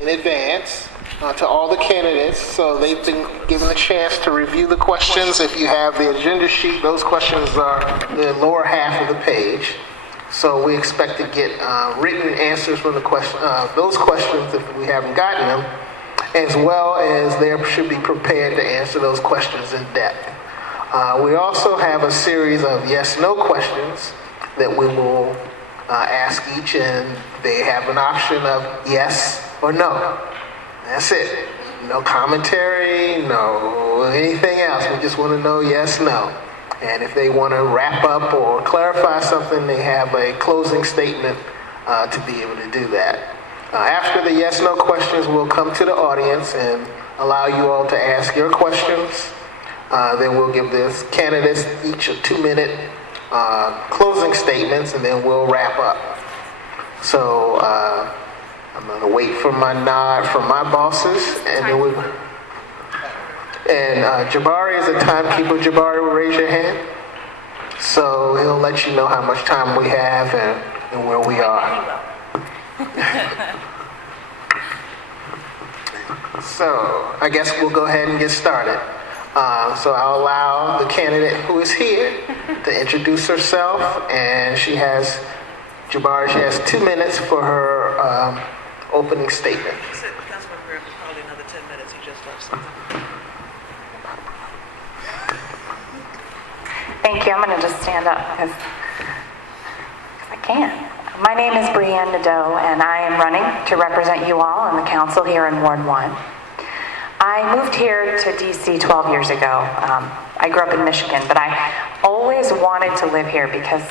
in advance to all the candidates, so they've been given a chance to review the questions. If you have the agenda sheet, those questions are the lower half of the page. So we expect to get written answers for those questions if we haven't gotten them, as well as they should be prepared to answer those questions in depth. We also have a series of yes/no questions that we will ask each, and they have an option of yes or no. That's it. No commentary, no anything else. We just want to know yes, no. And if they want to wrap up or clarify something, they have a closing statement to be able to do that. After the yes/no questions, we'll come to the audience and allow you all to ask your questions. Then we'll give the candidates each a 2-minute closing statements, and then we'll wrap up. So I'm going to wait for my nod from my bosses, and then Jabari is a timekeeper. Jabari will raise your hand. So he'll let you know how much time we have and where we are. So I guess we'll go ahead and get started. So I'll allow the candidate who is here to introduce herself, and Jabari, she has 2 minutes for her opening statement. He said Councilman Griff is probably another 10 minutes. He just left something. Thank you. I'm going to just stand up because I can. My name is Brianne Nadeau, and I am running to represent you all on the council here in Ward 1. I moved here to DC 12 years ago. I grew up in Michigan, but I always wanted to live here because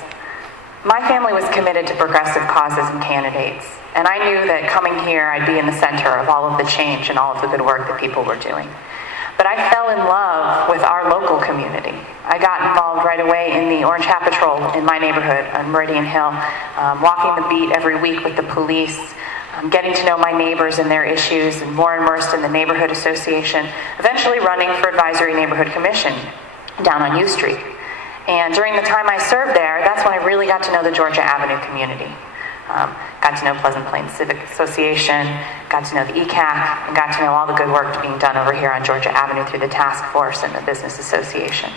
my family was committed to progressive causes and candidates. And I knew that coming here, I'd be in the center of all of the change and all of the good work that people were doing. But I fell in love with our local community. I got involved right away in the Orange Hat Patrol in my neighborhood on Meridian Hill, walking the beat every week with the police, getting to know my neighbors and their issues, and more immersed in the neighborhood association, eventually running for Advisory Neighborhood Commission down on U Street. And during the time I served there, that's when I really got to know the Georgia Avenue community. Got to know Pleasant Plains Civic Association, got to know the ECAC, and got to know all the good work being done over here on Georgia Avenue through the task force and the business association.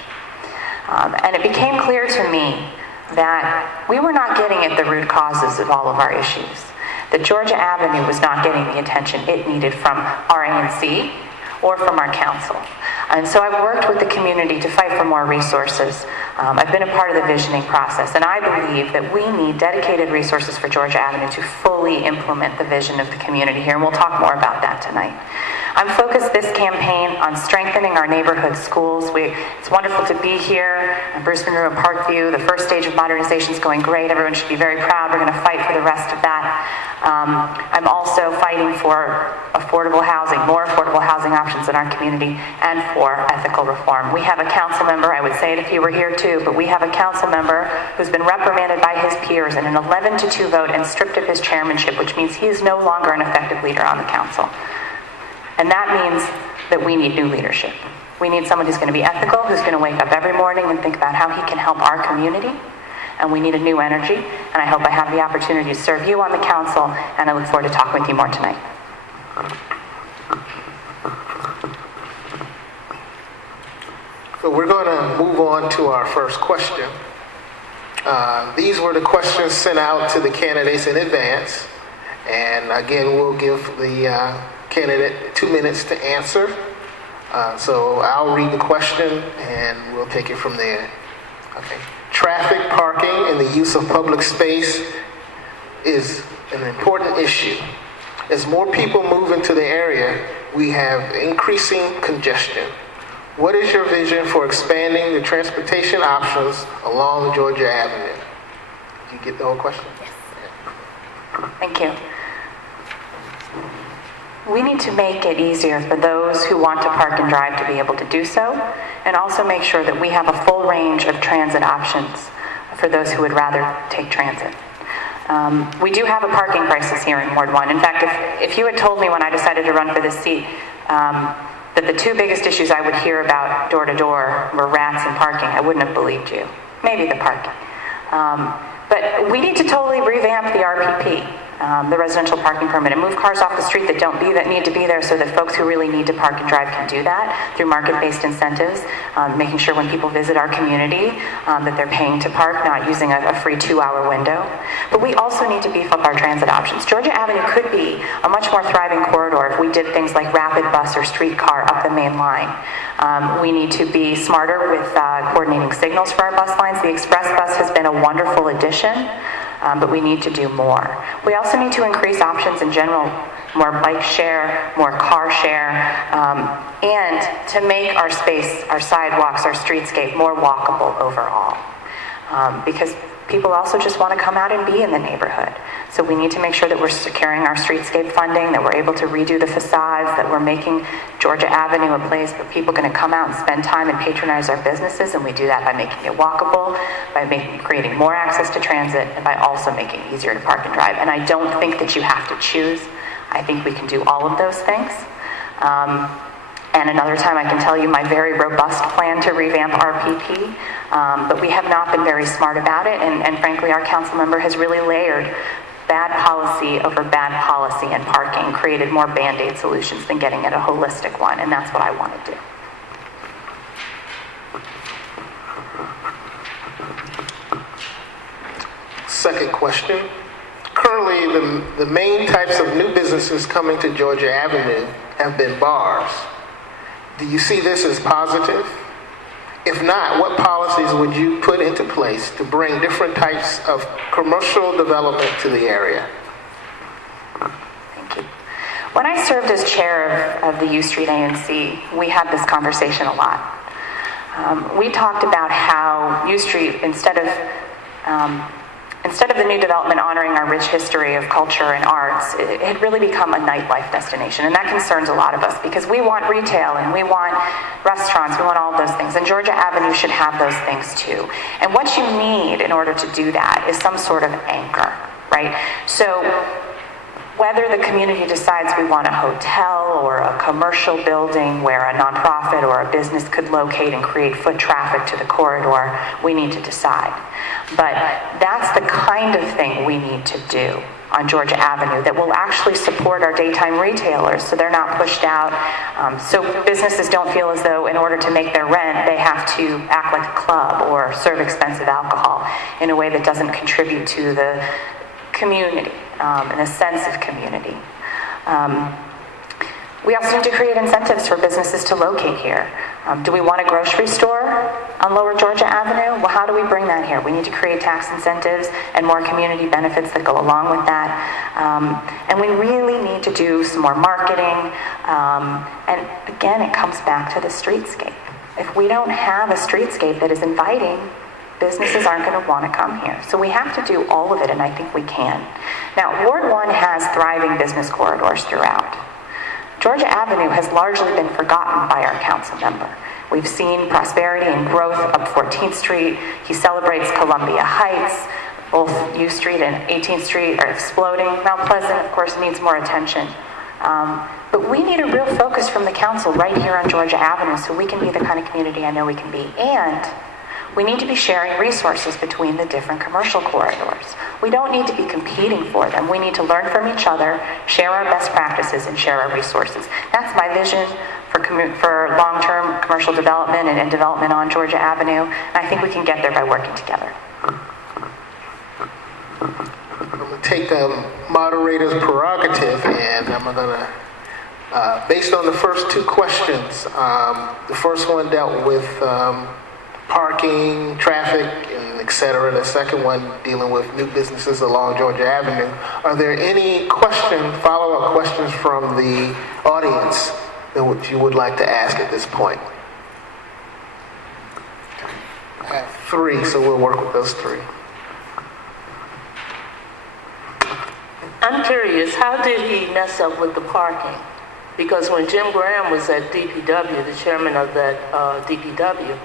And it became clear to me that we were not getting at the root causes of all of our issues. That Georgia Avenue was not getting the attention it needed from our ANC or from our council. And so I've worked with the community to fight for more resources. I've been a part of the visioning process, and I believe that we need dedicated resources for Georgia Avenue to fully implement the vision of the community here, and we'll talk more about that tonight. I'm focused this campaign on strengthening our neighborhood schools. It's wonderful to be here in Bruce Monroe and Parkview. The first stage of modernization is going great. Everyone should be very proud. We're going to fight for the rest of that. I'm also fighting for affordable housing, more affordable housing options in our community, and for ethical reform. We have a council member, I would say it if he were here too, but we have a council member who's been reprimanded by his peers in an 11-2 vote and stripped of his chairmanship, which means he is no longer an effective leader on the council. And that means that we need new leadership. We need someone who's going to be ethical, who's going to wake up every morning and think about how he can help our community. And we need a new energy, and I hope I have the opportunity to serve you on the council, and I look forward to talking with you more tonight. So we're going to move on to our first question. These were the questions sent out to the candidates in advance, and again, we'll give the candidate 2 minutes to answer. So I'll read the question, and we'll take it from there. Okay. Traffic, parking, and the use of public space is an important issue. As more people move into the area, we have increasing congestion. What is your vision for expanding the transportation options along Georgia Avenue? Did you get the whole question? Yes. Thank you. We need to make it easier for those who want to park and drive to be able to do so, and also make sure that we have a full range of transit options for those who would rather take transit. We do have a parking crisis here in Ward 1. In fact, if you had told me when I decided to run for this seat that the two biggest issues I would hear about door to door were rats and parking, I wouldn't have believed you. Maybe the parking. But we need to totally revamp the RPP. the residential parking permit and move cars off the street that need to be there so that folks who really need to park and drive can do that through market-based incentives, making sure when people visit our community that they're paying to park, not using a free 2-hour window. But we also need to beef up our transit options. Georgia Avenue could be a much more thriving corridor if we did things like rapid bus or streetcar up the main line. We need to be smarter with coordinating signals for our bus lines. The express bus has been a wonderful addition, but we need to do more. We also need to increase options in general, more bike share, more car share, and to make our space, our sidewalks, our streetscape more walkable overall. Because people also just want to come out and be in the neighborhood. So we need to make sure that we're securing our streetscape funding, that we're able to redo the facades, that we're making Georgia Avenue a place where people are going to come out and spend time and patronize our businesses, and we do that by making it walkable, by creating more access to transit, and by also making it easier to park and drive. And I don't think that you have to choose. I think we can do all of those things. And another time I can tell you my very robust plan to revamp RPP, but we have not been very smart about it, and frankly our council member has really layered bad policy over bad policy in parking, created more Band-Aid solutions than getting at a holistic one, and that's what I want to do. Second question. Currently, the main types of new businesses coming to Georgia Avenue have been bars. Do you see this as positive? If not, what policies would you put into place to bring different types of commercial development to the area? Thank you. When I served as chair of the U Street ANC, we had this conversation a lot. We talked about how U Street, instead of the new development honoring our rich history of culture and arts, it had really become a nightlife destination. And that concerns a lot of us because we want retail and we want restaurants, we want all of those things. And Georgia Avenue should have those things too. And what you need in order to do that is some sort of anchor, right? So whether the community decides we want a hotel or a commercial building where a nonprofit or a business could locate and create foot traffic to the corridor, we need to decide. But that's the kind of thing we need to do on Georgia Avenue that will actually support our daytime retailers so they're not pushed out. So businesses don't feel as though in order to make their rent, they have to act like a club or serve expensive alcohol in a way that doesn't contribute to the community and a sense of community. We also need to create incentives for businesses to locate here. Do we want a grocery store on Lower Georgia Avenue? Well, how do we bring that here? We need to create tax incentives and more community benefits that go along with that. And we really need to do some more marketing. And again, it comes back to the streetscape. If we don't have a streetscape that is inviting, businesses aren't going to want to come here. So we have to do all of it, and I think we can. Now, Ward 1 has thriving business corridors throughout. Georgia Avenue has largely been forgotten by our council member. We've seen prosperity and growth up 14th Street. He celebrates Columbia Heights. Both U Street and 18th Street are exploding. Mount Pleasant, of course, needs more attention. But we need a real focus from the council right here on Georgia Avenue so we can be the kind of community I know we can be. And we need to be sharing resources between the different commercial corridors. We don't need to be competing for them. We need to learn from each other, share our best practices, and share our resources. That's my vision for long-term commercial development and development on Georgia Avenue. And I think we can get there by working together. I'm going to take the moderator's prerogative, and I'm going to, based on the first two questions, the first one dealt with parking, traffic, and et cetera. The second one dealing with new businesses along Georgia Avenue. Are there any follow-up questions from the audience that you would like to ask at this point? I have 3, so we'll work with those 3. I'm curious, how did he mess up with the parking? Because when Jim Graham was at DPW, the chairman of that DPW,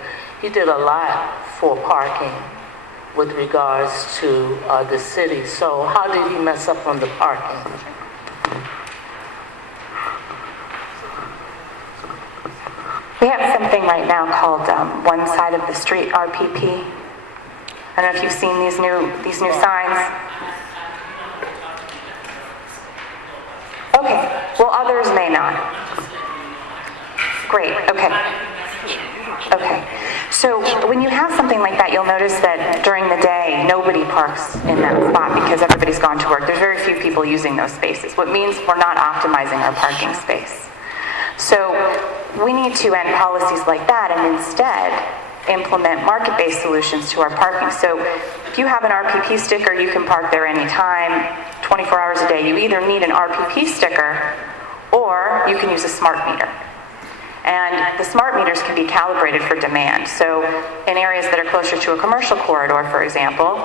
he did a lot for parking with regards to the city. So how did he mess up on the parking? We have something right now called One Side of the Street RPP. I don't know if you've seen these new signs. Great, okay. Okay. So when you have something like that, you'll notice that during the day, nobody parks in that spot because everybody's gone to work. There's very few people using those spaces, what means we're not optimizing our parking space. So we need to end policies like that and instead implement market-based solutions to our parking. So if you have an RPP sticker, you can park there anytime, 24 hours a day. You either need an RPP sticker or you can use a smart meter. And the smart meters can be calibrated for demand. So in areas that are closer to a commercial corridor, for example,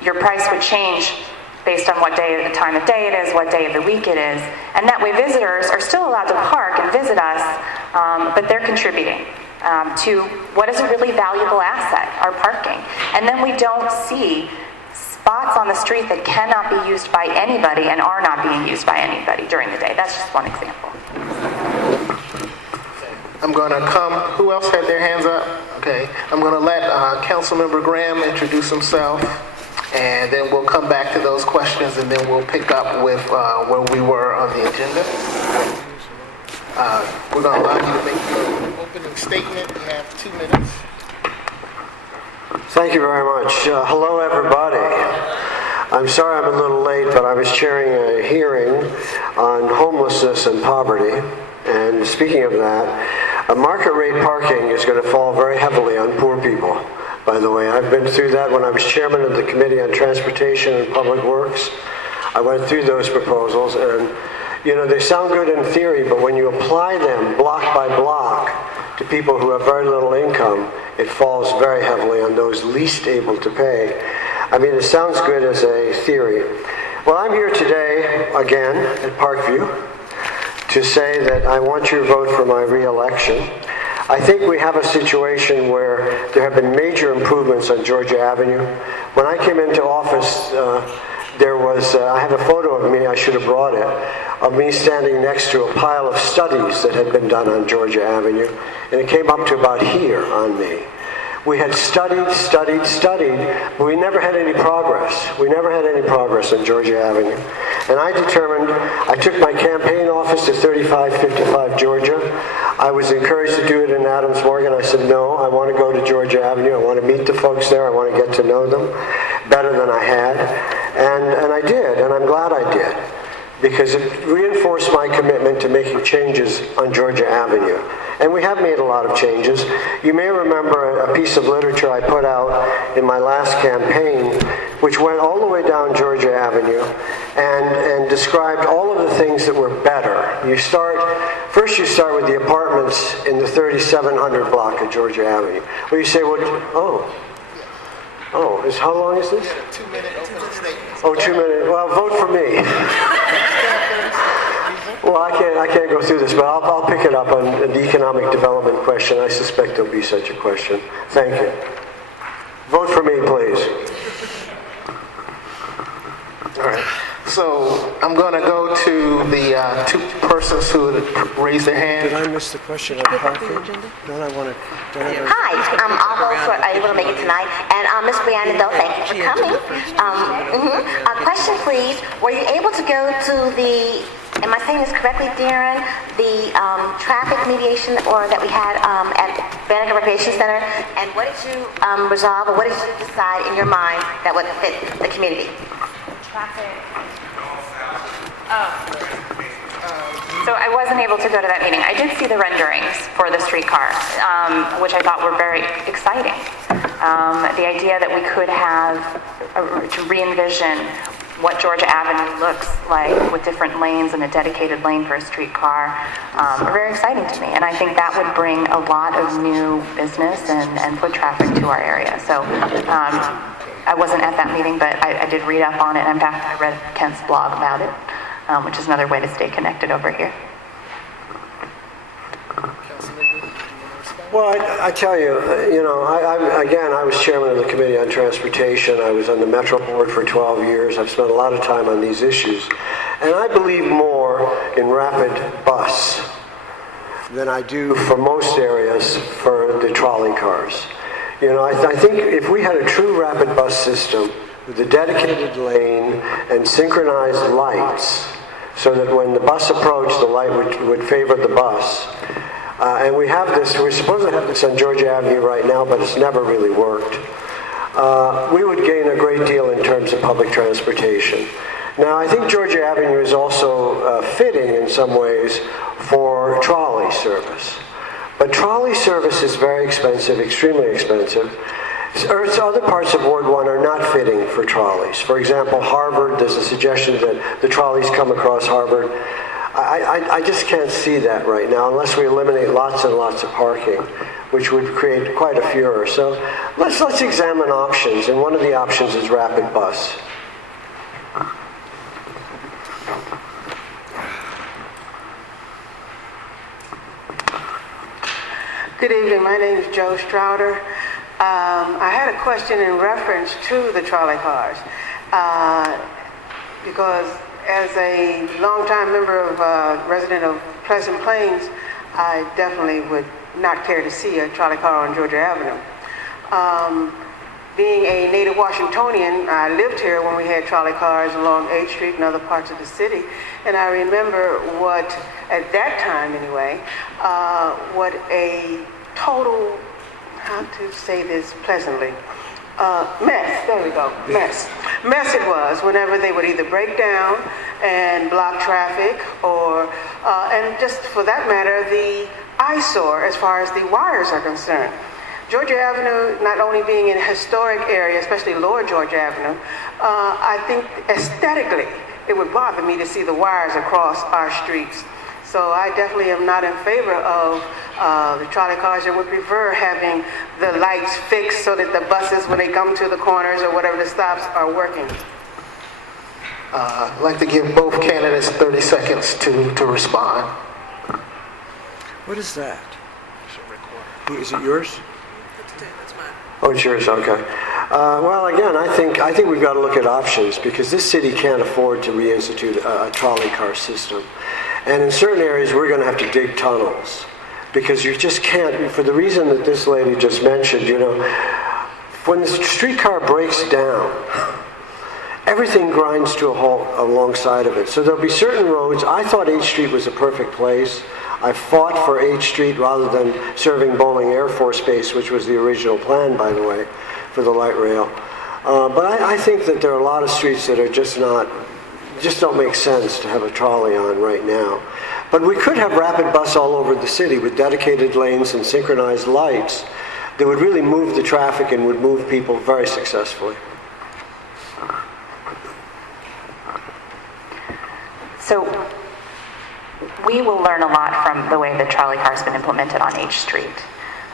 your price would change based on what time of day it is, what day of the week it is. And that way visitors are still allowed to park and visit us, but they're contributing to what is a really valuable asset, our parking. And then we don't see spots on the street that cannot be used by anybody and are not being used by anybody during the day. That's just one example. I'm going to who else had their hands up? Okay. I'm going to let Councilmember Graham introduce himself, and then we'll come back to those questions, and then we'll pick up with where we were on the agenda. We're going to allow you to make your opening statement. You have 2 minutes. Thank you very much. Hello, everybody. I'm sorry I'm a little late, but I was chairing a hearing on homelessness and poverty. And speaking of that, market rate parking is going to fall very heavily on poor people. By the way, I've been through that when I was chairman of the Committee on Transportation and Public Works. I went through those proposals, and they sound good in theory, but when you apply them block by block to people who have very little income, it falls very heavily on those least able to pay. I mean, it sounds good as a theory. Well, I'm here today, again, at Parkview, to say that I want your vote for my re-election. I think we have a situation where there have been major improvements on Georgia Avenue. When I came into office, I have a photo of me, I should have brought it, of me standing next to a pile of studies that had been done on Georgia Avenue, and it came up to about here on me. We had studied, but we never had any progress. We never had any progress on Georgia Avenue. And I took my campaign office to 3555 Georgia. I was encouraged to do it in Adams Morgan. I said, no, I want to go to Georgia Avenue. I want to meet the folks there. I want to get to know them better than I had. And I did, and I'm glad I did, because it reinforced my commitment to making changes on Georgia Avenue. And we have made a lot of changes. You may remember a piece of literature I put out in my last campaign, which went all the way down Georgia Avenue and described all of the things that were better. First you start with the apartments in the 3700 block of Georgia Avenue. Well, you say, how long is this? 2-minute opening statement. Oh, 2 minutes. Well, vote for me. Well, I can't go through this, but I'll pick it up on the economic development question. I suspect there'll be such a question. Thank you. Vote for me, please. All right. So I'm going to go to the two persons who raised their hand. Did I miss the question on parking? Hi, I'll vote for able to make it tonight. And Ms. Brianna Doe, thank you for coming. A question, please. Were you able to go to the, am I saying this correctly, Darren, the traffic mediation that we had at Banneker Recreation Center? And what did you resolve, or what did you decide in your mind that would fit the community? Traffic. So I wasn't able to go to that meeting. I did see the renderings for the streetcar, which I thought were very exciting. The idea that we could have to re-envision what Georgia Avenue looks like with different lanes and a dedicated lane for a streetcar are very exciting to me. And I think that would bring a lot of new business and foot traffic to our area. So I wasn't at that meeting, but I did read up on it. In fact, I read Kent's blog about it, which is another way to stay connected over here. Well, I tell you, I was chairman of the Committee on Transportation. I was on the Metro Board for 12 years. I've spent a lot of time on these issues. And I believe more in rapid bus than I do for most areas for the trolley cars. I think if we had a true rapid bus system with a dedicated lane and synchronized lights, so that when the bus approached, the light would favor the bus, And we have this, we're supposed to have this on Georgia Avenue right now, but it's never really worked. We would gain a great deal in terms of public transportation. Now, I think Georgia Avenue is also fitting in some ways for trolley service. But trolley service is very expensive, extremely expensive. Other parts of Ward 1 are not fitting for trolleys. For example, Harvard, there's a suggestion that the trolleys come across Harvard. I just can't see that right now unless we eliminate lots and lots of parking, which would create quite a furor. So let's examine options, and one of the options is rapid bus. Good evening. My name is Joe Strouder. I had a question in reference to the trolley cars because as a longtime member of resident of Pleasant Plains, I definitely would not care to see a trolley car on Georgia Avenue. Being a native Washingtonian, I lived here when we had trolley cars along 8th Street and other parts of the city, and I remember what, at that time anyway, what a total, how to say this pleasantly, mess, there we go, mess it was whenever they would either break down and block traffic or, and just for that matter, the eyesore as far as the wires are concerned. Georgia Avenue, not only being in a historic area, especially Lower Georgia Avenue, I think aesthetically it would bother me to see the wires across our streets. So I definitely am not in favor of the trolley cars and would prefer having the lights fixed so that the buses, when they come to the corners or whatever the stops, are working. I'd like to give both candidates 30 seconds to respond. What is that? Is it yours? That's mine. Oh, it's yours, okay. Well, again, I think we've got to look at options because this city can't afford to reinstitute a trolley car system. And in certain areas, we're going to have to dig tunnels because you just can't, for the reason that this lady just mentioned, you know, when the streetcar breaks down, everything grinds to a halt alongside of it. So there'll be certain roads. I thought 8th Street was a perfect place. I fought for 8th Street rather than serving Bowling Air Force Base, which was the original plan, by the way, for the light rail. But I think that there are a lot of streets that are just don't make sense to have a trolley on right now. But we could have rapid bus all over the city with dedicated lanes and synchronized lights that would really move the traffic and would move people very successfully. So we will learn a lot from the way the trolley car has been implemented on H Street.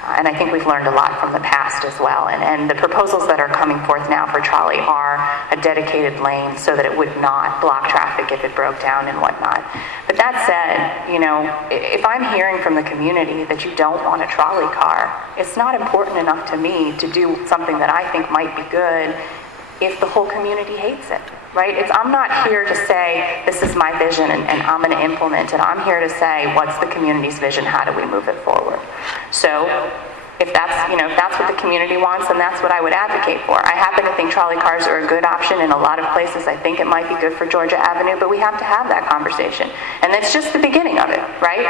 And I think we've learned a lot from the past as well. And the proposals that are coming forth now for trolley are a dedicated lane so that it would not block traffic if it broke down and whatnot. But that said, you know, if I'm hearing from the community that you don't want a trolley car, it's not important enough to me to do something that I think might be good if the whole community hates it, right? I'm not here to say, this is my vision and I'm going to implement it. I'm here to say, what's the community's vision? How do we move it forward? So if that's what the community wants, then that's what I would advocate for. I happen to think trolley cars are a good option in a lot of places. I think it might be good for Georgia Avenue, but we have to have that conversation. And that's just the beginning of it, right?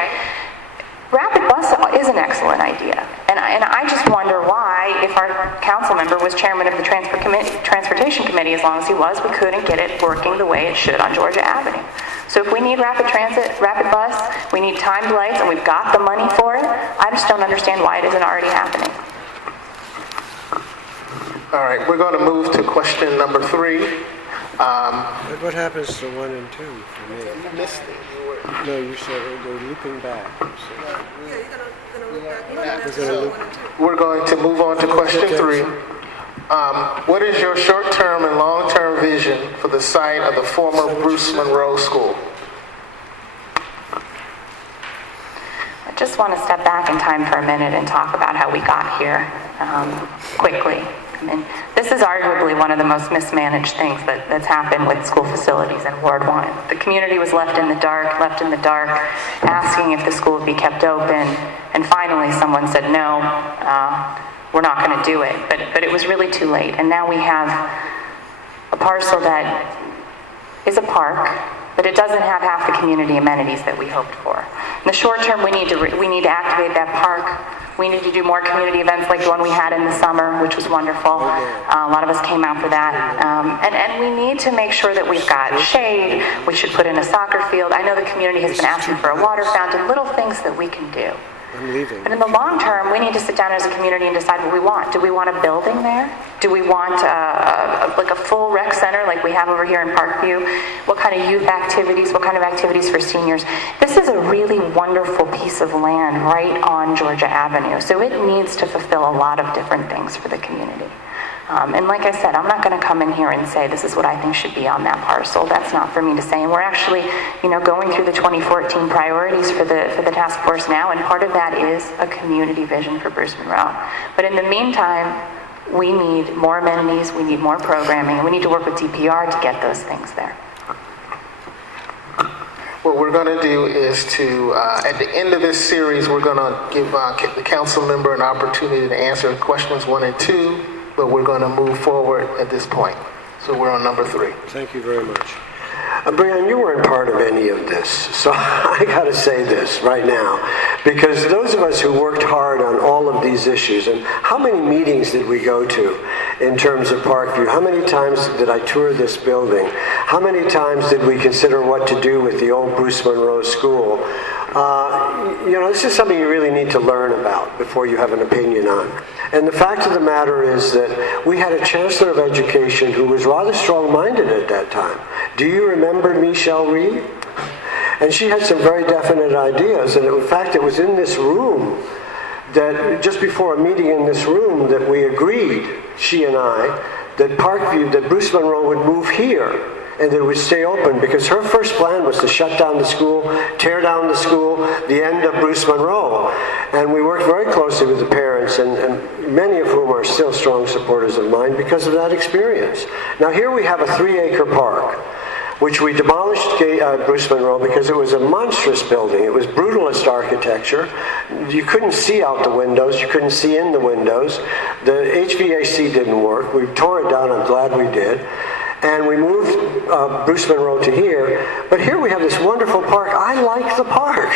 Rapid bus is an excellent idea. And I just wonder why, if our council member was chairman of the Transportation Committee, as long as he was, we couldn't get it working the way it should on Georgia Avenue. So if we need rapid transit, rapid bus, we need timed lights, and we've got the money for it, I just don't understand why it isn't already happening. All right, we're going to move to question number 3. What happens to 1 and 2 for me? You missed it. No, you said they're looping back. Yeah, you're gonna look back. We're going to move on to question 3. What is your short-term and long-term vision for the site of the former Bruce Monroe School? I just want to step back in time for a minute and talk about how we got here quickly. I mean, this is arguably one of the most mismanaged things that's happened with school facilities in Ward 1. The community was left in the dark, asking if the school would be kept open, and finally someone said, no, we're not going to do it. But it was really too late, and now we have a parcel that is a park but it doesn't have half the community amenities that we hoped for. In the short term, we need to activate that park. We need to do more community events like the one we had in the summer, which was wonderful. A lot of us came out for that. And we need to make sure that we've got shade. We should put in a soccer field. I know the community has been asking for a water fountain, little things that we can do. I'm leaving. But in the long term, we need to sit down as a community and decide what we want. Do we want a building there? Do we want like a full rec center like we have over here in Parkview? What kind of youth activities? What kind of activities for seniors? This is a really wonderful piece of land right on Georgia Avenue. So it needs to fulfill a lot of different things for the community. And like I said, I'm not going to come in here and say this is what I think should be on that parcel. That's not for me to say. And we're actually, going through the 2014 priorities for the task force now, and part of that is a community vision for Bruce Monroe. But in the meantime, we need more amenities, we need more programming, and we need to work with DPR to get those things there. What we're going to do is to, at the end of this series, we're going to give the council member an opportunity to answer questions 1 and 2. But we're going to move forward at this point. So we're on number 3. Thank you very much. Brianne, you weren't part of any of this, so I got to say this right now, because those of us who worked hard on all of these issues, and how many meetings did we go to in terms of Parkview? How many times did I tour this building? How many times did we consider what to do with the old Bruce Monroe School? This is something you really need to learn about before you have an opinion on. And the fact of the matter is that we had a chancellor of education who was rather strong-minded at that time. Do you remember Michelle Reed? And she had some very definite ideas. And in fact, it was in this room that just before a meeting in this room that we agreed, she and I, that Parkview, that Bruce Monroe would move here and that it would stay open, because her first plan was to shut down the school, tear down the school, the end of Bruce Monroe. And we worked very closely with the parents, and many of whom are still strong supporters of mine because of that experience. Now here we have a 3-acre park, which we demolished Bruce Monroe because it was a monstrous building. It was brutalist architecture. You couldn't see out the windows. You couldn't see in the windows. The HVAC didn't work. We tore it down. I'm glad we did. And we moved Bruce Monroe to here. But here we have this wonderful park. I like the park.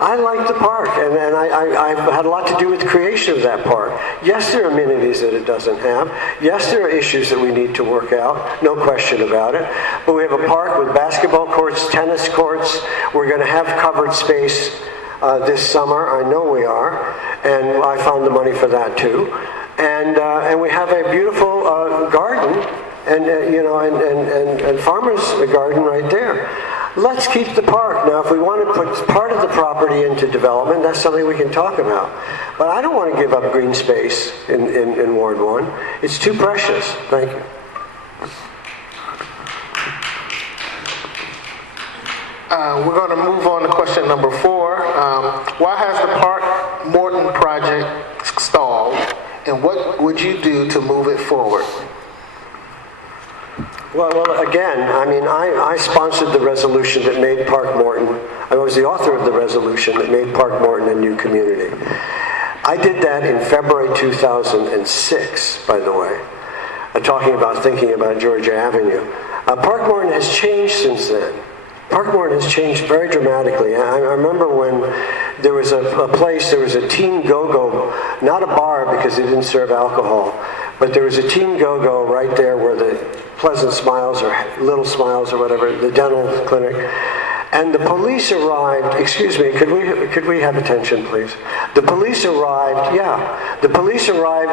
I like the park, and I've had a lot to do with the creation of that park. Yes, there are amenities that it doesn't have. Yes, there are issues that we need to work out, no question about it. But we have a park with basketball courts, tennis courts. We're going to have covered space this summer. I know we are, and I found the money for that too. And we have a beautiful garden, and farmer's garden right there. Let's keep the park. Now, if we want to put part of the property into development, that's something we can talk about. But I don't want to give up green space in Ward 1. It's too precious. Thank you. We're going to move on to question number 4. Why has the Park Morton project stalled, and what would you do to move it forward? Well, again, I sponsored the resolution that made Park Morton. I was the author of the resolution that made Park Morton a new community. I did that in February 2006, by the way, thinking about Georgia Avenue. Park Morton has changed since then. Park Morton has changed very dramatically. I remember when there was a place, there was a Teen Go-Go, not a bar because they didn't serve alcohol, but there was a Teen Go-Go right there where the Pleasant Smiles or Little Smiles or whatever, the dental clinic. And the police arrived, excuse me, could we have attention, please? The police arrived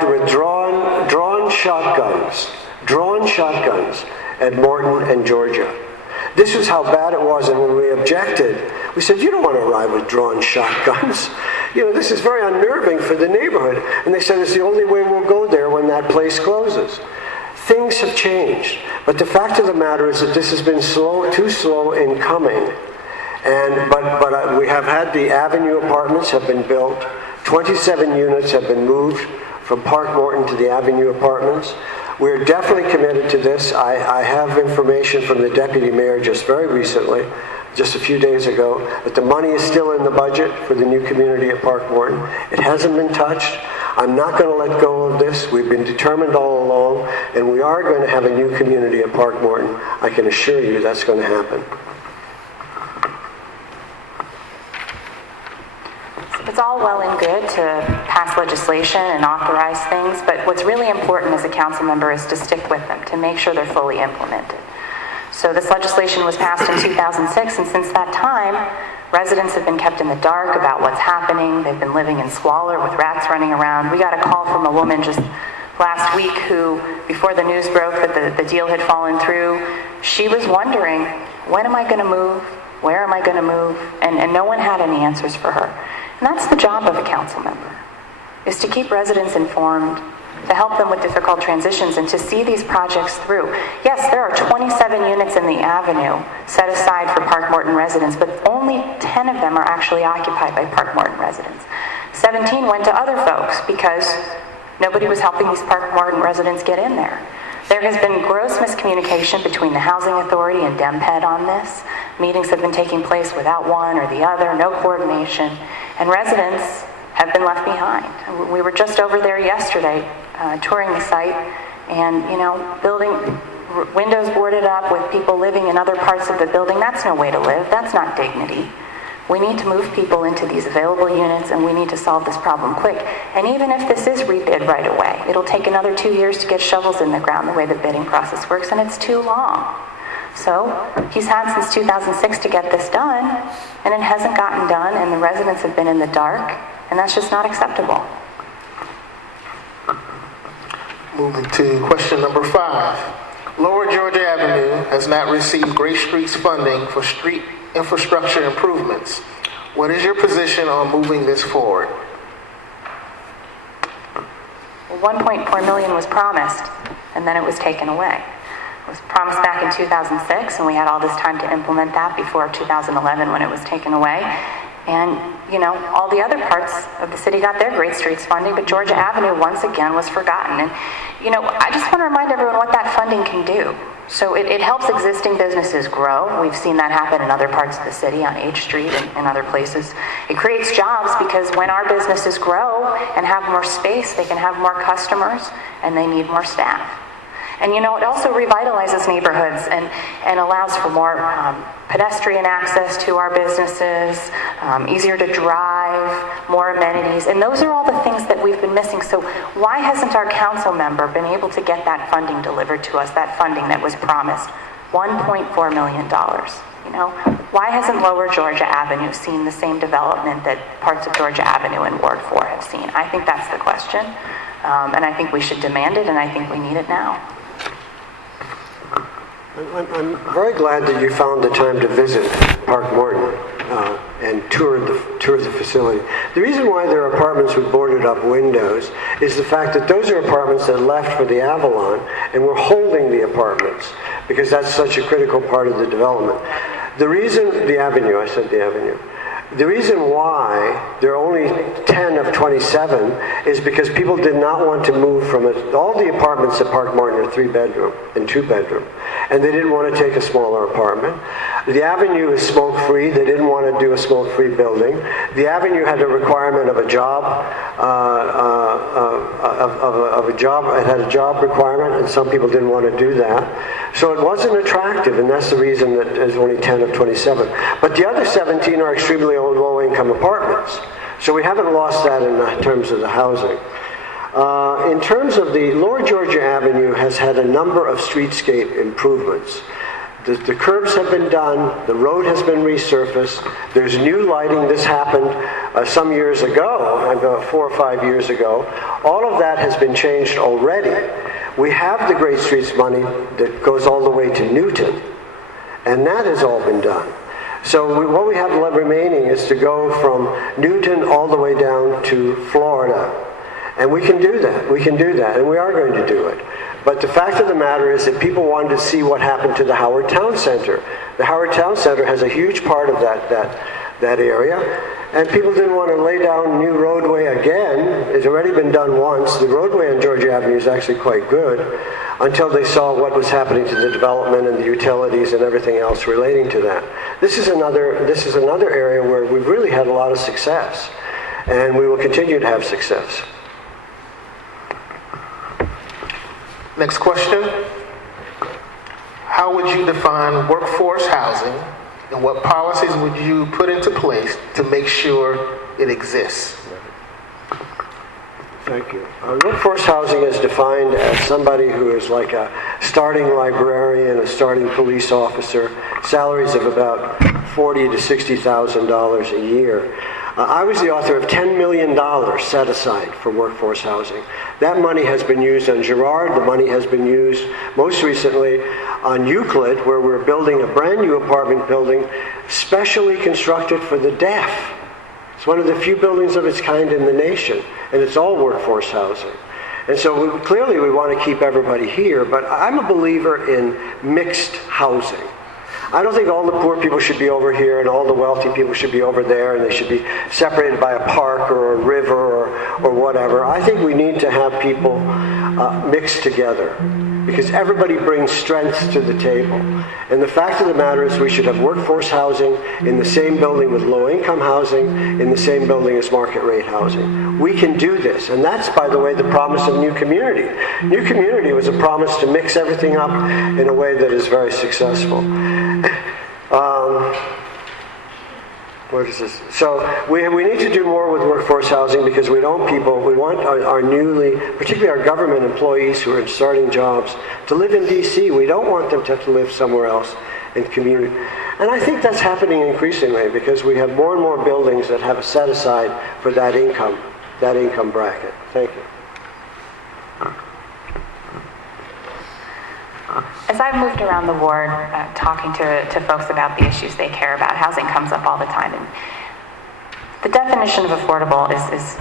with drawn shotguns at Morton and Georgia. This was how bad it was, and when we objected, we said, you don't want to arrive with drawn shotguns. This is very unnerving for the neighborhood. And they said, it's the only way we'll go there when that place closes. Things have changed, but the fact of the matter is that this has been too slow in coming. But we have had the Avenue apartments have been built. 27 units have been moved from Park Morton to the Avenue apartments. We're definitely committed to this. I have information from the deputy mayor just very recently, just a few days ago, that the money is still in the budget for the new community at Park Morton. It hasn't been touched. I'm not going to let go of this. We've been determined all along, and we are going to have a new community at Park Morton. I can assure you that's going to happen. it's all well and good to pass legislation and authorize things, but what's really important as a council member is to stick with them, to make sure they're fully implemented. So this legislation was passed in 2006, and since that time, residents have been kept in the dark about what's happening. They've been living in squalor with rats running around. We got a call from a woman just last week who, before the news broke that the deal had fallen through, she was wondering, when am I going to move? Where am I going to move? And no one had any answers for her. And that's the job of a council member, is to keep residents informed, to help them with difficult transitions, and to see these projects through. Yes, there are 27 units in the Avenue set aside for Park Morton residents, but only 10 of them are actually occupied by Park Morton residents. 17 went to other folks because nobody was helping these Park Morton residents get in there. There has been gross miscommunication between the Housing Authority and DEMPED on this. Meetings have been taking place without one or the other, no coordination, and residents have been left behind. We were just over there yesterday touring the site, and building windows boarded up with people living in other parts of the building. That's no way to live. That's not dignity. We need to move people into these available units, and we need to solve this problem quick. And even if this is rebid right away, it'll take another 2 years to get shovels in the ground the way the bidding process works, and it's too long. So he's had since 2006 to get this done, and it hasn't gotten done, and the residents have been in the dark, and that's just not acceptable. Moving to question number 5. Lower Georgia Avenue has not received Great Streets funding for street infrastructure improvements. What is your position on moving this forward? Well, $1.4 million was promised, and then it was taken away. It was promised back in 2006, and we had all this time to implement that before 2011 when it was taken away. And, all the other parts of the city got their Great Streets funding, but Georgia Avenue once again was forgotten. And, I just want to remind everyone what that funding can do. So it helps existing businesses grow. We've seen that happen in other parts of the city, on H Street and other places. It creates jobs because when our businesses grow and have more space, they can have more customers and they need more staff. And it also revitalizes neighborhoods and allows for more pedestrian access to our businesses, easier to drive, more amenities. And those are all the things that we've been missing. So why hasn't our council member been able to get that funding delivered to us, that funding that was promised? $1.4 million. Why hasn't Lower Georgia Avenue seen the same development that parts of Georgia Avenue and Ward 4 have seen? I think that's the question. And I think we should demand it, and I think we need it now. I'm very glad that you found the time to visit Park Morton and tour the facility. The reason why there are apartments with boarded up windows is the fact that those are apartments that left for the Avalon, and we're holding the apartments because that's such a critical part of the development. The reason the Avenue why there are only 10 of 27 is because people did not want to move from it. All the apartments at Park Morton are 3-bedroom and 2-bedroom, and they didn't want to take a smaller apartment. The Avenue is smoke-free. They didn't want to do a smoke-free building. The Avenue had a requirement of a job, It had a job requirement, and some people didn't want to do that. So it wasn't attractive, and that's the reason that there's only 10 of 27. But the other 17 are extremely low-income apartments. So we haven't lost that in terms of the housing. In terms of the Lower Georgia Avenue has had a number of streetscape improvements. The curbs have been done, the road has been resurfaced, there's new lighting. This happened some years ago, about 4 or 5 years ago. All of that has been changed already. We have the Great Streets money that goes all the way to Newton, and that has all been done. So what we have remaining is to go from Newton all the way down to Florida. And we can do that, and we are going to do it. But the fact of the matter is that people wanted to see what happened to the Howard Town Center. The Howard Town Center has a huge part of that area, and people didn't want to lay down new roadway again. It's already been done once. The roadway on Georgia Avenue is actually quite good, until they saw what was happening to the development and the utilities and everything else relating to that. This is another area where we've really had a lot of success, and we will continue to have success. Next question. How would you define workforce housing, And what policies would you put into place to make sure it exists? Thank you. Workforce housing is defined as somebody who is like a starting librarian, a starting police officer, salaries of about $40,000 to $60,000 a year. I was the author of $10 million set aside for workforce housing. That money has been used on Girard. The money has been used most recently on Euclid, where we're building a brand new apartment building specially constructed for the deaf. It's one of the few buildings of its kind in the nation, and it's all workforce housing. And so clearly we want to keep everybody here, but I'm a believer in mixed housing. I don't think all the poor people should be over here and all the wealthy people should be over there and they should be separated by a park or a river or whatever. I think we need to have people mixed together because everybody brings strengths to the table. And the fact of the matter is we should have workforce housing in the same building with low-income housing, in the same building as market-rate housing. We can do this. And that's, by the way, the promise of New Community. New Community was a promise to mix everything up in a way that is very successful. What is this? So we need to do more with workforce housing because we want our newly, particularly our government employees who are starting jobs, to live in D.C. We don't want them to have to live somewhere else and commute. And I think that's happening increasingly because we have more and more buildings that have a set aside for that income bracket. Thank you. As I've moved around the ward talking to folks about the issues they care about, housing comes up all the time. And the definition of affordable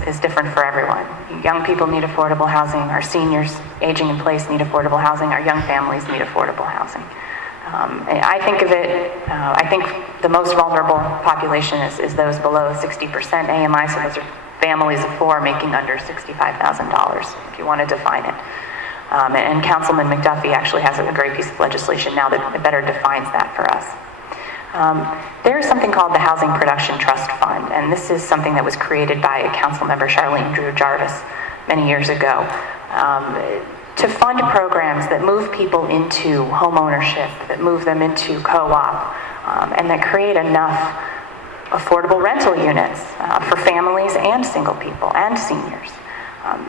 is different for everyone. Young people need affordable housing. Our seniors aging in place need affordable housing. Our young families need affordable housing. I think of it, I think the most vulnerable population is those below 60% AMI, so those are families of four making under $65,000, if you want to define it. And Councilman McDuffie actually has a great piece of legislation now that better defines that for us. There is something called the Housing Production Trust Fund, and this is something that was created by Councilmember Charlene Drew Jarvis many years ago to fund programs that move people into home ownership, that move them into co-op, and that create enough affordable rental units for families and single people and seniors.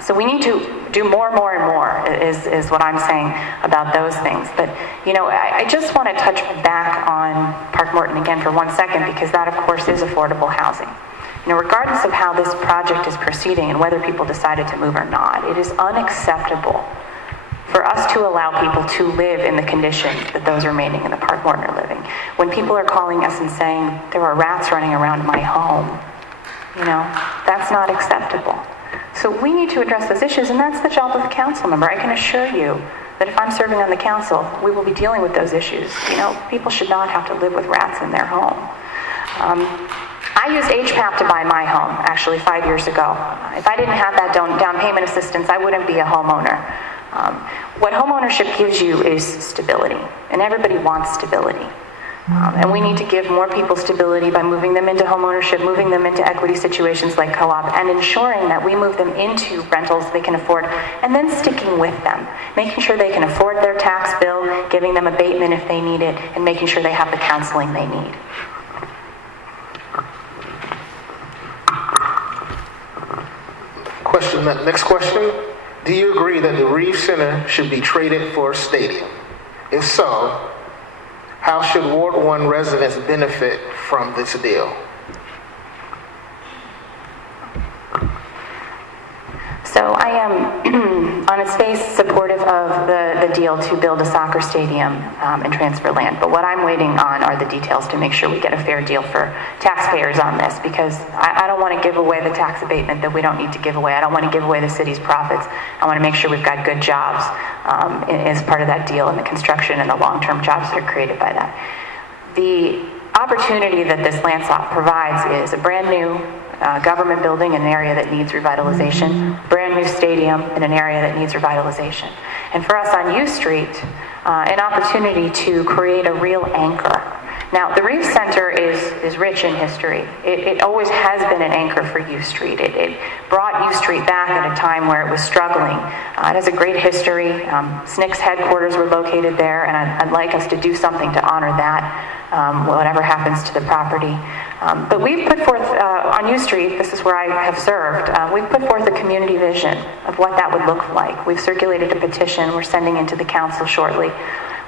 So we need to do more and more is what I'm saying about those things. But, you know, I just want to touch back on Park Morton again for 1 second because that, of course, is affordable housing. You know, regardless of how this project is proceeding and whether people decided to move or not, it is unacceptable for us to allow people to live in the conditions that those remaining in the Park Morton are living. When people are calling us and saying, there are rats running around my home, you know, that's not acceptable. So we need to address those issues, and that's the job of the council member. I can assure you that if I'm serving on the council, we will be dealing with those issues. You know, people should not have to live with rats in their home. I used HPAP to buy my home, actually, 5 years ago. If I didn't have that down payment assistance, I wouldn't be a homeowner. What homeownership gives you is stability, and everybody wants stability. And we need to give more people stability by moving them into homeownership, moving them into equity situations like co-op, and ensuring that we move them into rentals they can afford, and then sticking with them, making sure they can afford their tax bill, giving them abatement if they need it, and making sure they have the counseling they need. Next question. Do you agree that the Reeve Center should be traded for a stadium? If so, how should Ward 1 residents benefit from this deal? So I am, on its face, supportive of the deal to build a soccer stadium and transfer land. But what I'm waiting on are the details to make sure we get a fair deal for taxpayers on this, because I don't want to give away the tax abatement that we don't need to give away. I don't want to give away the city's profits. I want to make sure we've got good jobs as part of that deal, and the construction and the long-term jobs that are created by that. The opportunity that this land swap provides is a brand new government building in an area that needs revitalization, brand new stadium in an area that needs revitalization. And for us on U Street, an opportunity to create a real anchor. Now, the Reeve Center is rich in history. It always has been an anchor for U Street. It brought U Street back at a time where it was struggling. It has a great history. SNCC's headquarters were located there, and I'd like us to do something to honor that whatever happens to the property. But we've put forth, on U Street, this is where I have served, we've put forth a community vision of what that would look like. We've circulated a petition we're sending into the council shortly,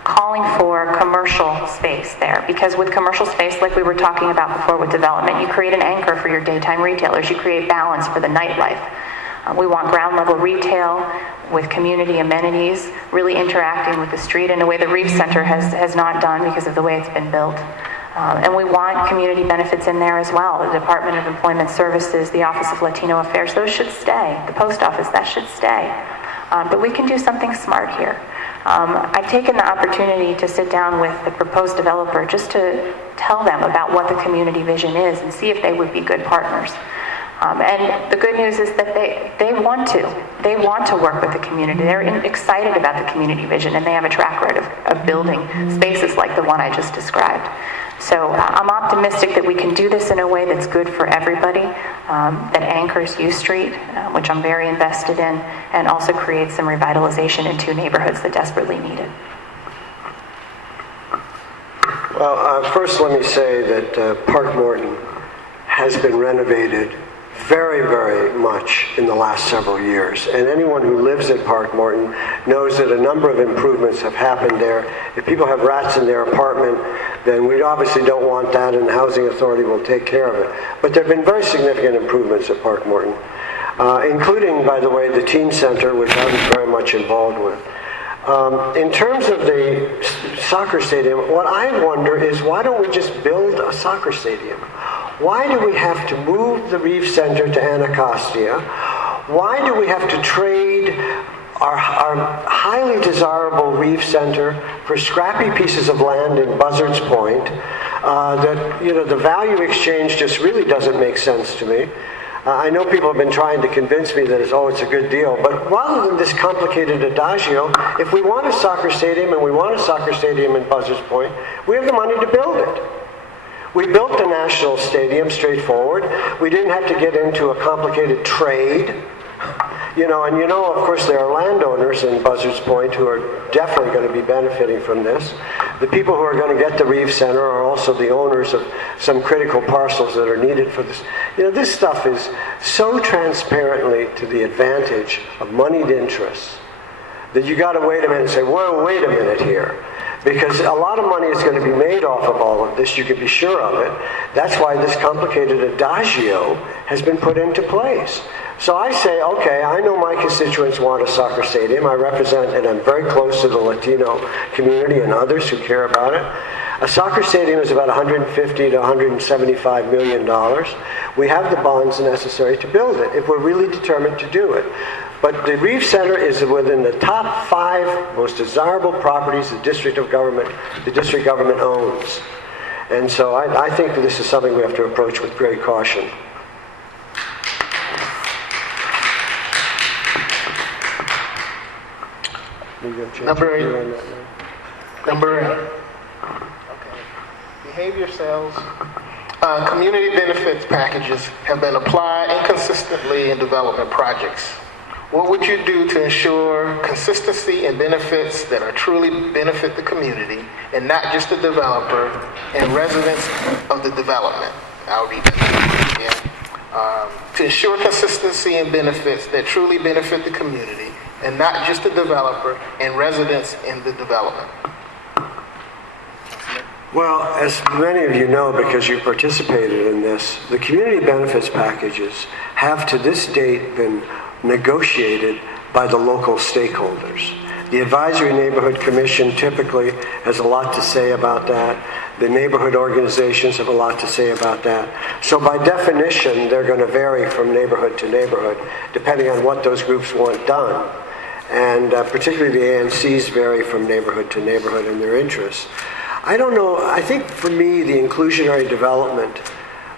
calling for commercial space there. Because with commercial space, like we were talking about before with development, you create an anchor for your daytime retailers, you create balance for the nightlife. We want ground level retail with community amenities, really interacting with the street in a way the Reeves Center has not done because of the way it's been built. And we want community benefits in there as well. The Department of Employment Services, the Office of Latino Affairs, those should stay. The post office, that should stay. But we can do something smart here. I've taken the opportunity to sit down with the proposed developer just to tell them about what the community vision is and see if they would be good partners. And the good news is that they want to work with the community. They're excited about the community vision, and they have a track record of building spaces like the one I just described. So I'm optimistic that we can do this in a way that's good for everybody, that anchors U Street, which I'm very invested in, and also creates some revitalization in two neighborhoods that desperately need it. Well, first let me say that Park Morton has been renovated very, very much in the last several years. And anyone who lives at Park Morton knows that a number of improvements have happened there. If people have rats in their apartment, then we obviously don't want that, and the Housing Authority will take care of it. But there have been very significant improvements at Park Morton, including, by the way, the teen center, which I was very much involved with. In terms of the soccer stadium, what I wonder is, why don't we just build a soccer stadium? Why do we have to move the Reeves Center to Anacostia? Why do we have to trade our highly desirable Reeves Center for scrappy pieces of land in Buzzards Point? The value exchange just really doesn't make sense to me. I know people have been trying to convince me that it's a good deal, but rather than this complicated adagio, if we want a soccer stadium and we want a soccer stadium in Buzzards Point, we have the money to build it. We built the National Stadium straightforward. We didn't have to get into a complicated trade. Of course, there are landowners in Buzzards Point who are definitely going to be benefiting from this. The people who are going to get the Reeves Center are also the owners of some critical parcels that are needed for this. This stuff is so transparently to the advantage of moneyed interests that you got to wait a minute and say, whoa, wait a minute here. Because a lot of money is going to be made off of all of this, you can be sure of it. That's why this complicated adagio has been put into place. So I say, okay, I know my constituents want a soccer stadium. I represent, and I'm very close to the Latino community and others who care about it. A soccer stadium is about $150 to $175 million. We have the bonds necessary to build it if we're really determined to do it. But the Reeves Center is within the top 5 most desirable properties the district government owns. And so I think that this is something we have to approach with great caution. Number 8. Okay. Behavior sales. Community benefits packages have been applied inconsistently in development projects. What would you do to ensure consistency and benefits that are truly benefit the community and not just the developer and residents of the development? I'll read that again. To ensure consistency and benefits that truly benefit the community and not just the developer and residents in the development. Well, as many of you know, because you participated in this, the community benefits packages have to this date been negotiated by the local stakeholders. The Advisory Neighborhood Commission typically has a lot to say about that. The neighborhood organizations have a lot to say about that. So by definition, they're going to vary from neighborhood to neighborhood, depending on what those groups want done. And particularly the ANCs vary from neighborhood to neighborhood in their interests. I don't know, I think for me, the inclusionary development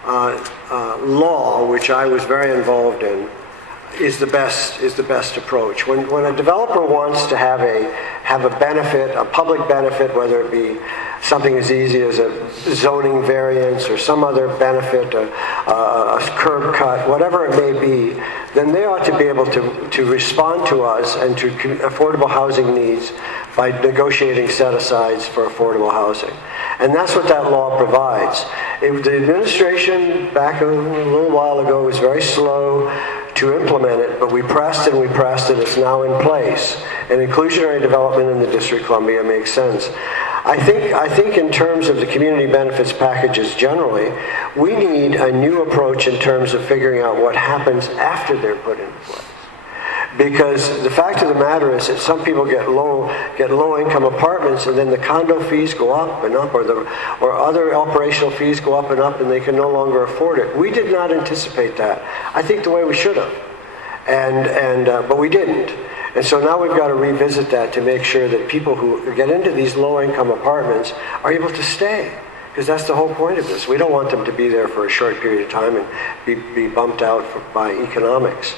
law, which I was very involved in, is the best approach. When a developer wants to have a benefit, a public benefit, whether it be something as easy as a zoning variance or some other benefit, a curb cut, whatever it may be, then they ought to be able to respond to us and to affordable housing needs by negotiating set-asides for affordable housing. And that's what that law provides. The administration back a little while ago was very slow to implement it, but we pressed and we pressed, and it's now in place. And inclusionary development in the District of Columbia makes sense. I think in terms of the community benefits packages generally, we need a new approach in terms of figuring out what happens after they're put into place. Because the fact of the matter is that some people get low income apartments, and then the condo fees go up and up, or other operational fees go up, and they can no longer afford it. We did not anticipate that. I think the way we should have, but we didn't. And so now we've got to revisit that to make sure that people who get into these low income apartments are able to stay. Because that's the whole point of this. We don't want them to be there for a short period of time and be bumped out by economics.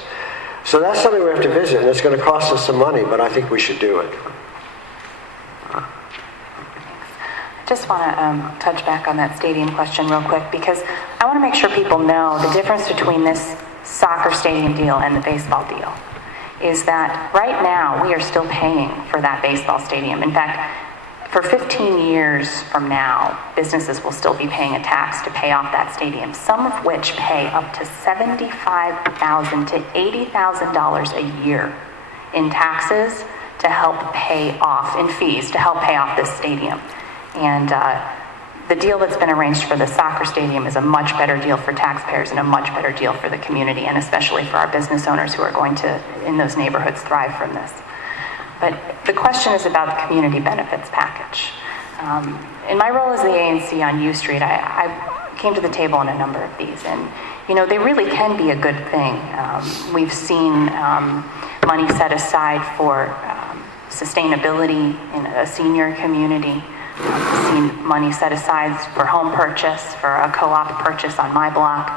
So that's something we have to visit, and it's going to cost us some money, but I think we should do it. I just want to touch back on that stadium question real quick, because I want to make sure people know the difference between this soccer stadium deal and the baseball deal is that right now we are still paying for that baseball stadium. In fact, for 15 years from now, businesses will still be paying a tax to pay off that stadium, some of which pay up to $75,000 to $80,000 a year in taxes to help pay off, in fees, to help pay off this stadium. And the deal that's been arranged for the soccer stadium is a much better deal for taxpayers and a much better deal for the community, and especially for our business owners who are going to, in those neighborhoods, thrive from this. But the question is about the community benefits package. In my role as the ANC on U Street, I came to the table on a number of these, and they really can be a good thing. We've seen money set aside for sustainability in a senior community. We've seen money set aside for home purchase, for a co-op purchase on my block.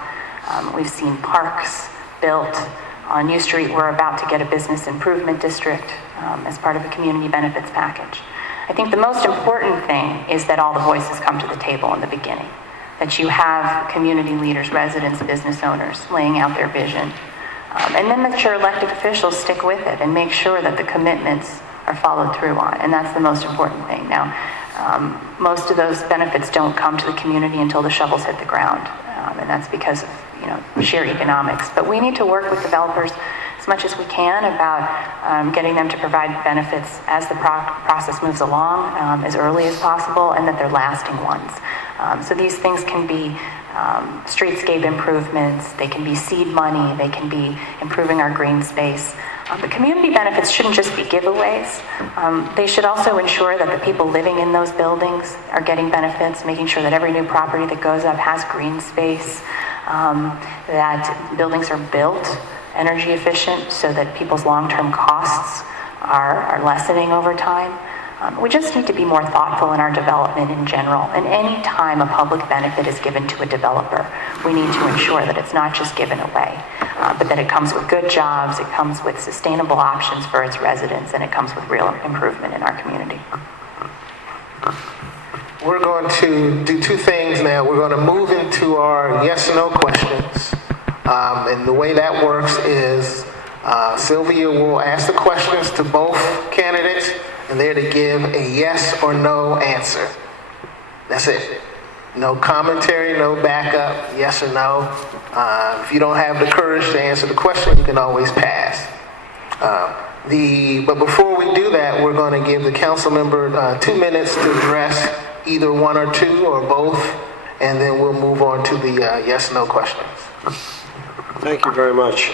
We've seen parks built. On U Street, we're about to get a business improvement district as part of a community benefits package. I think the most important thing is that all the voices come to the table in the beginning, that you have community leaders, residents, business owners laying out their vision, and then that your elected officials stick with it and make sure that the commitments are followed through on, and that's the most important thing. Now, most of those benefits don't come to the community until the shovels hit the ground, and that's because of sheer economics. But we need to work with developers as much as we can about getting them to provide benefits as the process moves along, as early as possible, and that they're lasting ones. So these things can be streetscape improvements, they can be seed money, they can be improving our green space. But community benefits shouldn't just be giveaways. They should also ensure that the people living in those buildings are getting benefits, making sure that every new property that goes up has green space, that buildings are built energy efficient so that people's long-term costs are lessening over time. We just need to be more thoughtful in our development in general. And any time a public benefit is given to a developer, we need to ensure that it's not just given away, but that it comes with good jobs, it comes with sustainable options for its residents, and it comes with real improvement in our community. We're going to do two things now. We're going to move into our yes/no questions. And the way that works is Sylvia will ask the questions to both candidates, and they're to give a yes or no answer. That's it. No commentary, no backup, yes or no. If you don't have the courage to answer the question, you can always pass. But before we do that, we're going to give the council member 2 minutes to address either one or two or both, and then we'll move on to the yes/no questions. Thank you very much.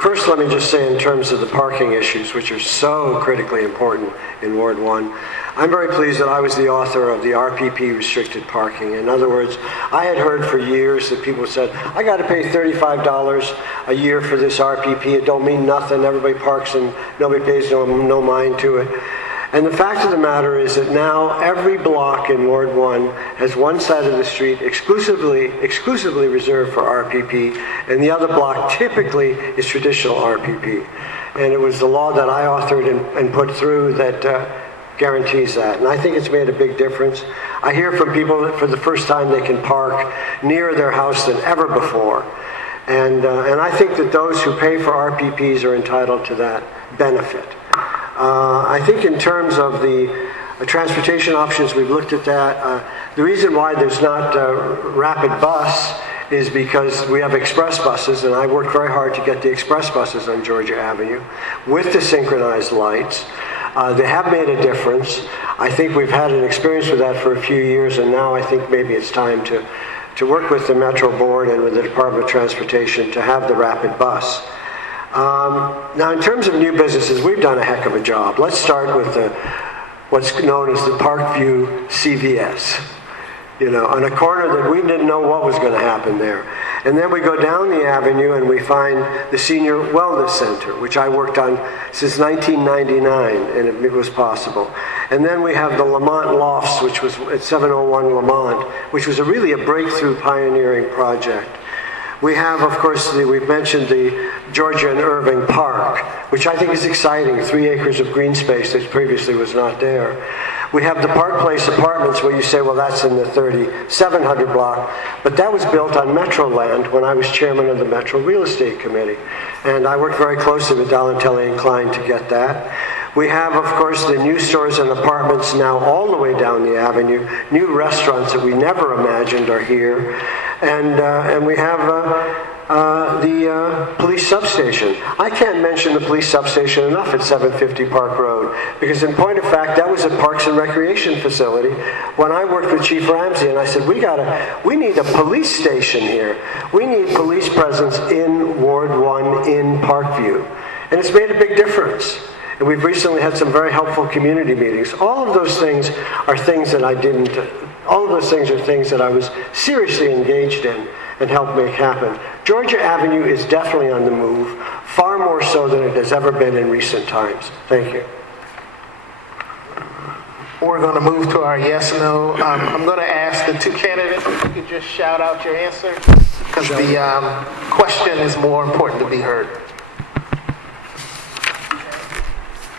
First, let me just say in terms of the parking issues, which are so critically important in Ward 1, I'm very pleased that I was the author of the RPP restricted parking. In other words, I had heard for years that people said, I got to pay $35 a year for this RPP. It don't mean nothing. Everybody parks and nobody pays no mind to it. And the fact of the matter is that now every block in Ward 1 has one side of the street exclusively reserved for RPP, and the other block typically is traditional RPP. And it was the law that I authored and put through that guarantees that. And I think it's made a big difference. I hear from people that for the first time they can park nearer their house than ever before. And I think that those who pay for RPPs are entitled to that benefit. I think in terms of the transportation options, we've looked at that. The reason why there's not rapid bus is because we have express buses, and I worked very hard to get the express buses on Georgia Avenue with the synchronized lights. They have made a difference. I think we've had an experience with that for a few years, and now I think maybe it's time to work with the Metro Board and with the Department of Transportation to have the rapid bus. Now, in terms of new businesses, we've done a heck of a job. Let's start with what's known as the Parkview CVS. You know, on a corner that we didn't know what was going to happen there. And then we go down the avenue and we find the Senior Wellness Center, which I worked on since 1999, and it was possible. And then we have the Lamont Lofts, which was at 701 Lamont, which was really a breakthrough pioneering project. We have, of course, we've mentioned the Georgia and Irving Park, which I think is exciting, 3 acres of green space that previously was not there. We have the Park Place Apartments, where you say, well, that's in the 3700 block, but that was built on Metro land when I was chairman of the Metro Real Estate Committee. And I worked very closely with Dallin & Klein to get that. We have, of course, the new stores and apartments now all the way down the avenue. New restaurants that we never imagined are here. And we have the police substation. I can't mention the police substation enough at 750 Park Road, because in point of fact, that was a Parks and Recreation facility when I worked with Chief Ramsey, and I said, we need a police station here. We need police presence in Ward 1 in Parkview. And it's made a big difference. And we've recently had some very helpful community meetings. All of those things are things that all of those things are things that I was seriously engaged in and helped make happen. Georgia Avenue is definitely on the move, far more so than it has ever been in recent times. Thank you. We're going to move to our yes/no. I'm going to ask the 2 candidates if you could just shout out your answer, because the question is more important to be heard.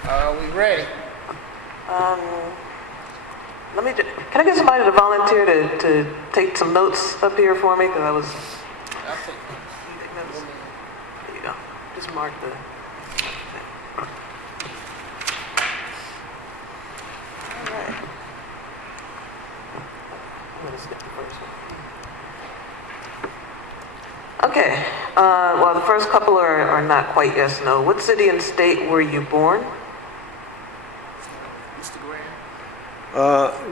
Are we ready? Can I get somebody to volunteer to take some notes up here for me? Because I was. I'll take them. You take notes? There you go. Just mark the. All right. I'm going to skip the first one. Okay. Well, the first couple are not quite yes, no. What city and state were you born?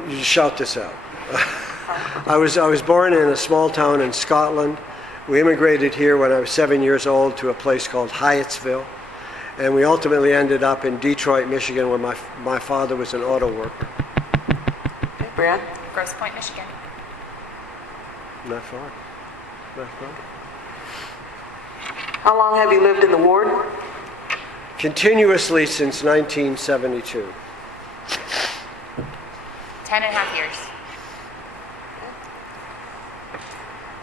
You shout this out. I was born in a small town in Scotland. We immigrated here when I was 7 years old to a place called Hyattsville. And we ultimately ended up in Detroit, Michigan, where my father was an auto worker. Okay, Brianne? Grosse Pointe, Michigan. Not far. Not far. How long have you lived in the ward? Continuously since 1972. 10.5 years.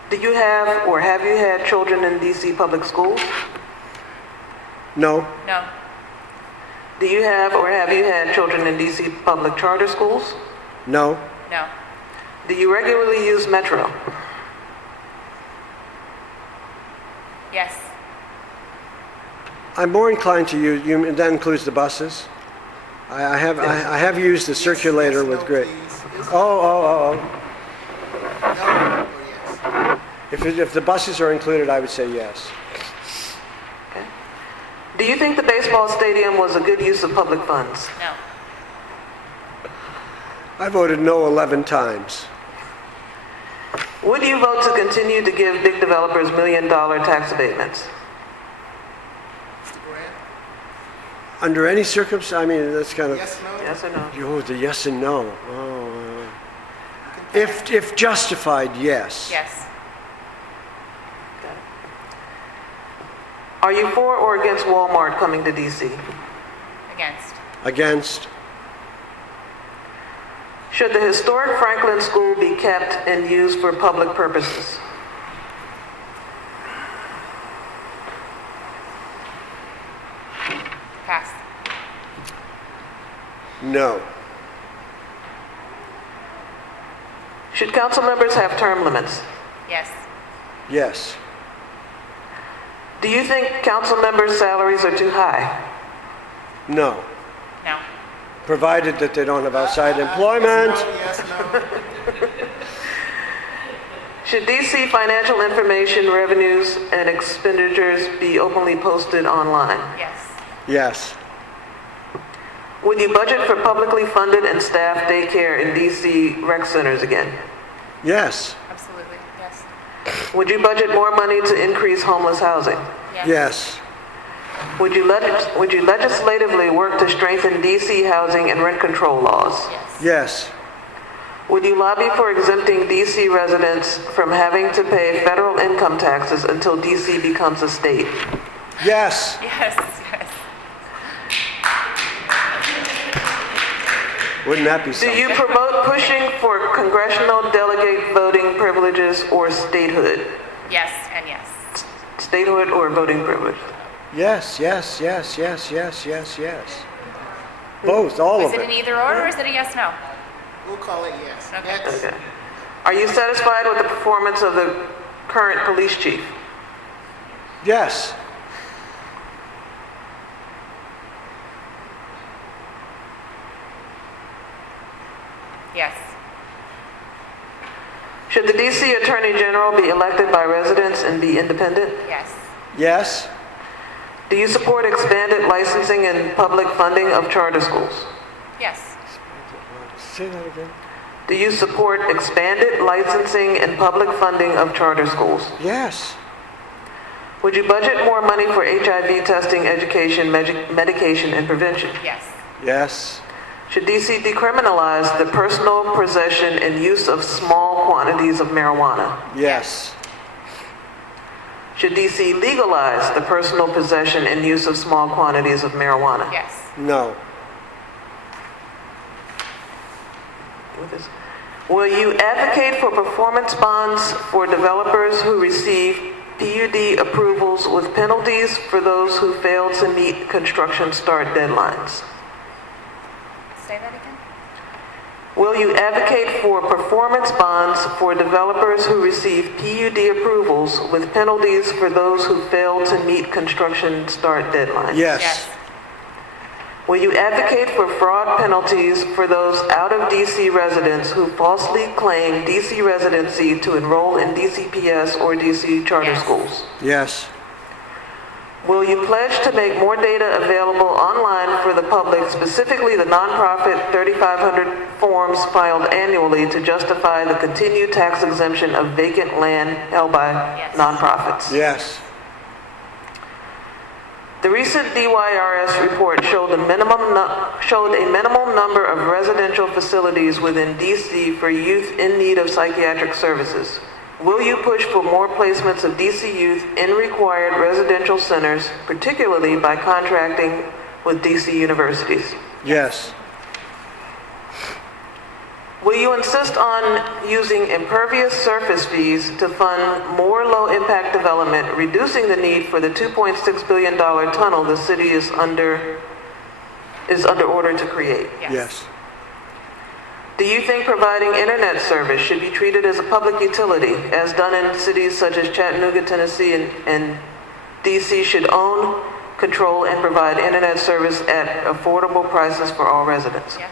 Do you have or have you had children in DC public schools? No. No. Do you have or have you had children in DC public charter schools? No. No. Do you regularly use Metro? Yes. I'm more inclined to use, that includes the buses. I have used the circulator with great. Oh. No or yes? If the buses are included, I would say yes. Okay. Do you think the baseball stadium was a good use of public funds? No. I voted no 11 times. Would you vote to continue to give big developers $1 million tax abatements? Mr. Grant? Under any circumstance, I mean, that's kind of. Yes, no? Yes or no? Oh, the yes and no. If justified, yes. Yes. Okay. Are you for or against Walmart coming to DC? Against. Against. Should the historic Franklin School be kept and used for public purposes? Pass. No. Should council members have term limits? Yes. Yes. Do you think council members' salaries are too high? No. No. Provided that they don't have outside employment. Yes, no? Should DC financial information, revenues, and expenditures be openly posted online? Yes. Yes. Would you budget for publicly funded and staffed daycare in DC rec centers again? Yes. Absolutely. Yes. Would you budget more money to increase homeless housing? Yes. Yes. Would you legislatively work to strengthen DC housing and rent control laws? Yes. Yes. Would you lobby for exempting DC residents from having to pay federal income taxes until DC becomes a state? Yes. Yes. Yes. Wouldn't that be Do something? you promote pushing for congressional delegate voting privileges or statehood? Yes and yes. Statehood or voting privilege? Yes, yes, yes, yes, yes, yes, yes. Both, all Is of it an it. either or is it a yes no? We'll call it yes. Okay. Next. Okay. Are you satisfied with the performance of the current police chief? Yes. Yes. Should the DC Attorney General be elected by residents and be independent? Yes. Yes. Do you support expanded licensing and public funding of charter schools? Yes. Say that again. Do you support expanded licensing and public funding of charter schools? Yes. Would you budget more money for HIV testing, education, medication, and prevention? Yes. Yes. Should DC decriminalize the personal possession and use of small quantities of marijuana? Yes. Should DC legalize the personal possession and use of small quantities of marijuana? Yes. No. Will you advocate for performance bonds for developers who receive PUD approvals with penalties for those who fail to meet construction start deadlines? Say that again? Will you advocate for performance bonds for developers who receive PUD approvals with penalties for those who fail to meet construction start deadlines? Yes. Yes. Will you advocate for fraud penalties for those out of DC residents who falsely claim DC residency to enroll in DCPS or DC charter Yes. schools? Yes. Will you pledge to make more data available online for the public, specifically the nonprofit 3,500 forms filed annually to justify the continued tax exemption of vacant land held by Yes. nonprofits? Yes. The recent DYRS report showed a minimal number of residential facilities within DC for youth in need of psychiatric services. Will you push for more placements of DC youth in required residential centers, particularly by contracting with DC universities? Yes. Will you insist on using impervious surface fees to fund more low-impact development, reducing the need for the $2.6 billion tunnel the city is under order to create? Yes. Do you think providing internet service should be treated as a public utility, as done in cities such as Chattanooga, Tennessee, and DC should own, control, and provide internet service at affordable prices for all residents? Yes.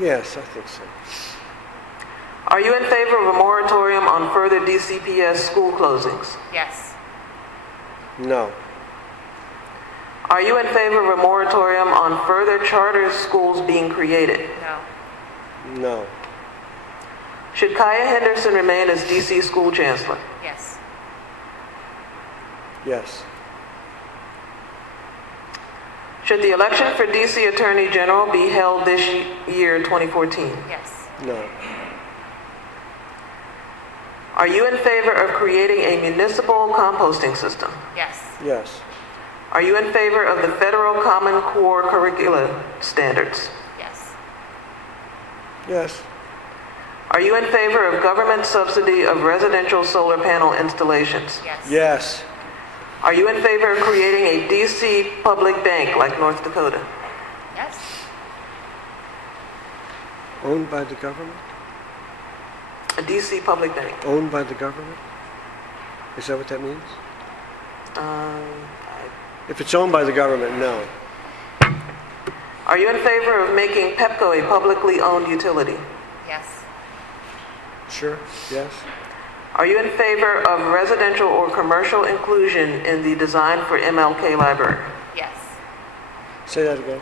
Yes, I think so. Are you in favor of a moratorium on further DCPS school closings? Yes. No. Are you in favor of a moratorium on further charter schools being created? No. No. Should Kaya Henderson remain as DC school chancellor? Yes. Yes. Should the election for DC Attorney General be held this year, 2014? Yes. No. Are you in favor of creating a municipal composting system? Yes. Yes. Are you in favor of the federal Common Core curricula standards? Yes. Yes. Are you in favor of government subsidy of residential solar panel installations? Yes. Yes. Are you in favor of creating a DC public bank like North Dakota? Yes. Owned by the government? A DC public bank? Owned by the government? Is that what that means? If it's owned by the government, no. Are you in favor of making Pepco a publicly owned utility? Yes. Sure. Yes. Are you in favor of residential or commercial inclusion in the design for MLK Library? Yes. Say that again.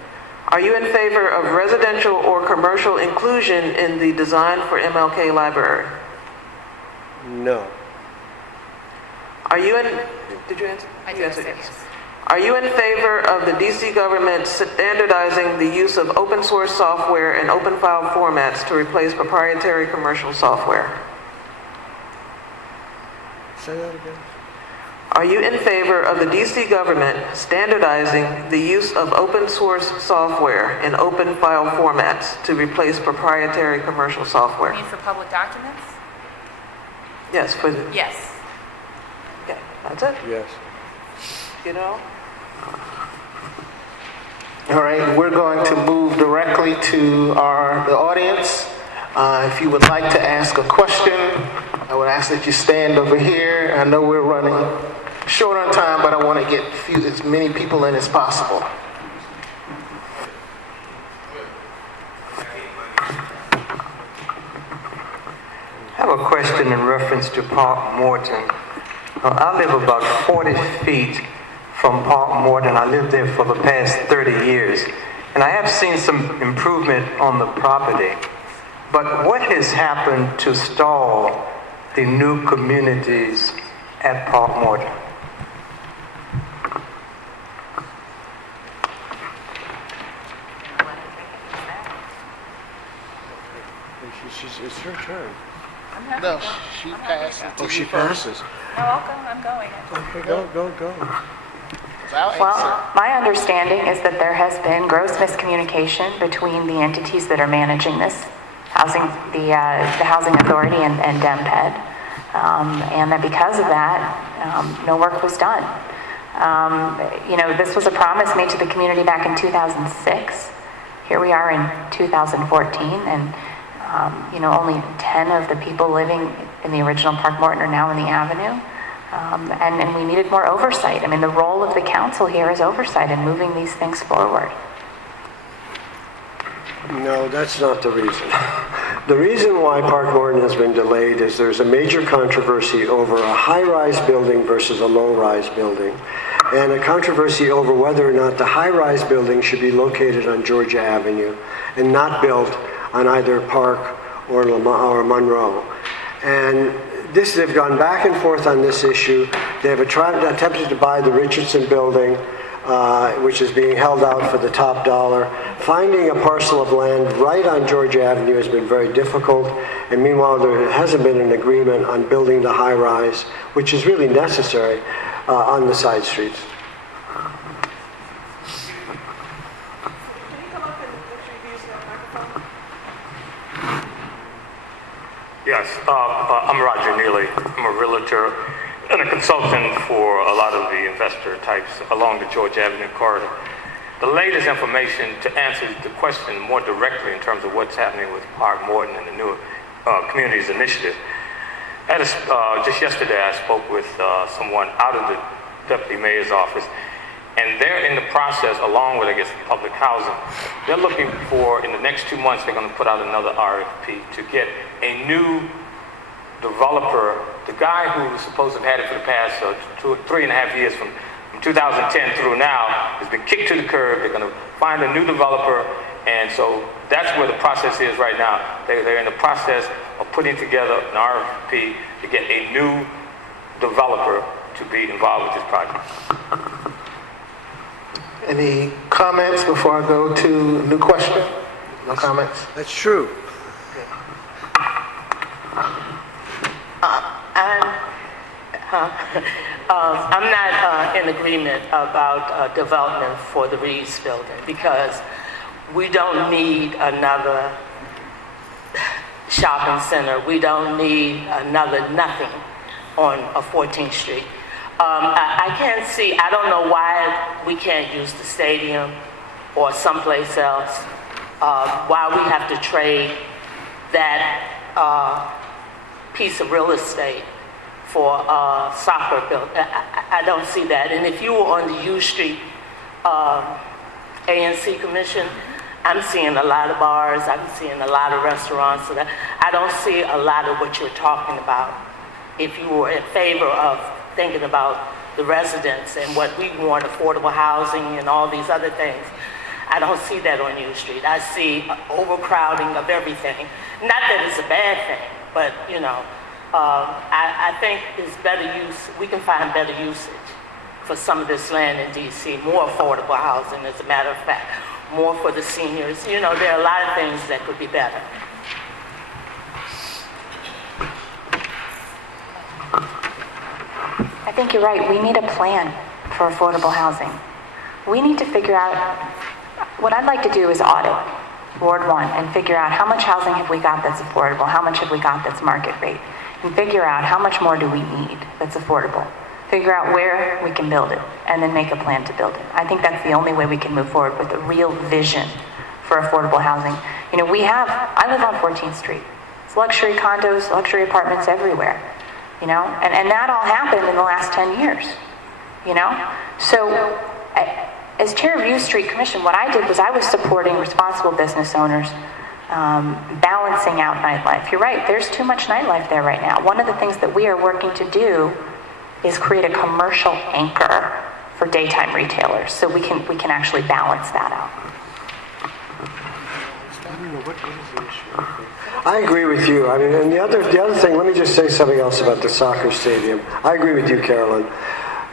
Are you in favor of residential or commercial inclusion in the design for MLK Library? No. Are you in, did you answer? I You did answered say yes. Are you in favor of the DC government standardizing the use of open source software and open file formats to replace proprietary commercial software? Say that again. Are you in favor of the DC government standardizing the use of open source software and open file formats to replace proprietary commercial software? You mean for public documents? Yes, for the, Yes. okay, that's it. Yes. You know? All right, we're going to move directly to the audience. If you would like to ask a question, I would ask that you stand over here. I know we're running short on time, but I want to get as many people in as possible. I have a question in reference to Park Morton. I live about 40 feet from Park Morton. I lived there for the past 30 years, and I have seen some improvement on the property. But what has happened to stall the new communities at Park Morton? It's her turn. I'm happy No, to go. she I'm happy passed to it go. to She you first. passes. No, I'll go. I'm going. Okay, go. I'll answer. Well, my understanding is that there has been gross miscommunication between the entities that are managing this, the Housing Authority and DEMPED, and that because of that, no work was done. This was a promise made to the community back in 2006. Here we are in 2014, and only 10 of the people living in the original Park Morton are now in the Avenue. And we needed more oversight. I mean, the role of the council here is oversight and moving these things forward. No, that's not the reason. The reason why Park Morton has been delayed is there's a major controversy over a high-rise building versus a low-rise building, and a controversy over whether or not the high-rise building should be located on Georgia Avenue and not built on either Park or Monroe. And they've gone back and forth on this issue. They have attempted to buy the Richardson building, which is being held out for the top dollar. Finding a parcel of land right on Georgia Avenue has been very difficult, and meanwhile there hasn't been an agreement on building the high-rise, which is really necessary on the side streets. Yes, I'm Roger Neely. I'm a realtor and a consultant for a lot of the investor types along the George Avenue corridor. The latest information to answer the question more directly in terms of what's happening with Park Morton and the new Communities Initiative. Just yesterday I spoke with someone out of the Deputy Mayor's office, and they're in the process, along with, I guess, public housing, they're looking for, in the next 2 months, they're going to put out another RFP to get a new developer. The guy who was supposed to have had it for the past 3.5 years, from 2010 through now, has been kicked to the curb. They're going to find a new developer, and so that's where the process is right now. They're in the process of putting together an RFP to get a new developer to be involved with this project. Any comments before I go to a new question? No comments? That's true. I'm not in agreement about development for the Reeves building, because we don't need another shopping center. We don't need another nothing on 14th Street. I can't see, I don't know why we can't use the stadium or someplace else, why we have to trade that piece of real estate for soccer build. I don't see that. And if you were on the U Street ANC Commission, I'm seeing a lot of bars, I'm seeing a lot of restaurants, so that I don't see a lot of what you're talking about. If you were in favor of thinking about the residents and what we want, affordable housing and all these other things, I don't see that on U Street. I see overcrowding of everything. Not that it's a bad thing, but I think it's better use, we can find better usage for some of this land in DC, more affordable housing, as a matter of fact, more for the seniors. There are a lot of things that could be better. I think you're right. We need a plan for affordable housing. We need to figure out, what I'd like to do is audit Ward 1 and figure out how much housing have we got that's affordable, how much have we got that's market rate, and figure out how much more do we need that's affordable. Figure out where we can build it, and then make a plan to build it. I think that's the only way we can move forward with a real vision for affordable housing. I live on 14th Street. It's luxury condos, luxury apartments everywhere, and that all happened in the last 10 years, So, as chair of U Street Commission, what I did was I was supporting responsible business owners, balancing out nightlife. You're right, there's too much nightlife there right now. One of the things that we are working to do is create a commercial anchor for daytime retailers, so we can actually balance that out. I agree with you. I mean, and the other thing, let me just say something else about the soccer stadium. I agree with you, Carolyn.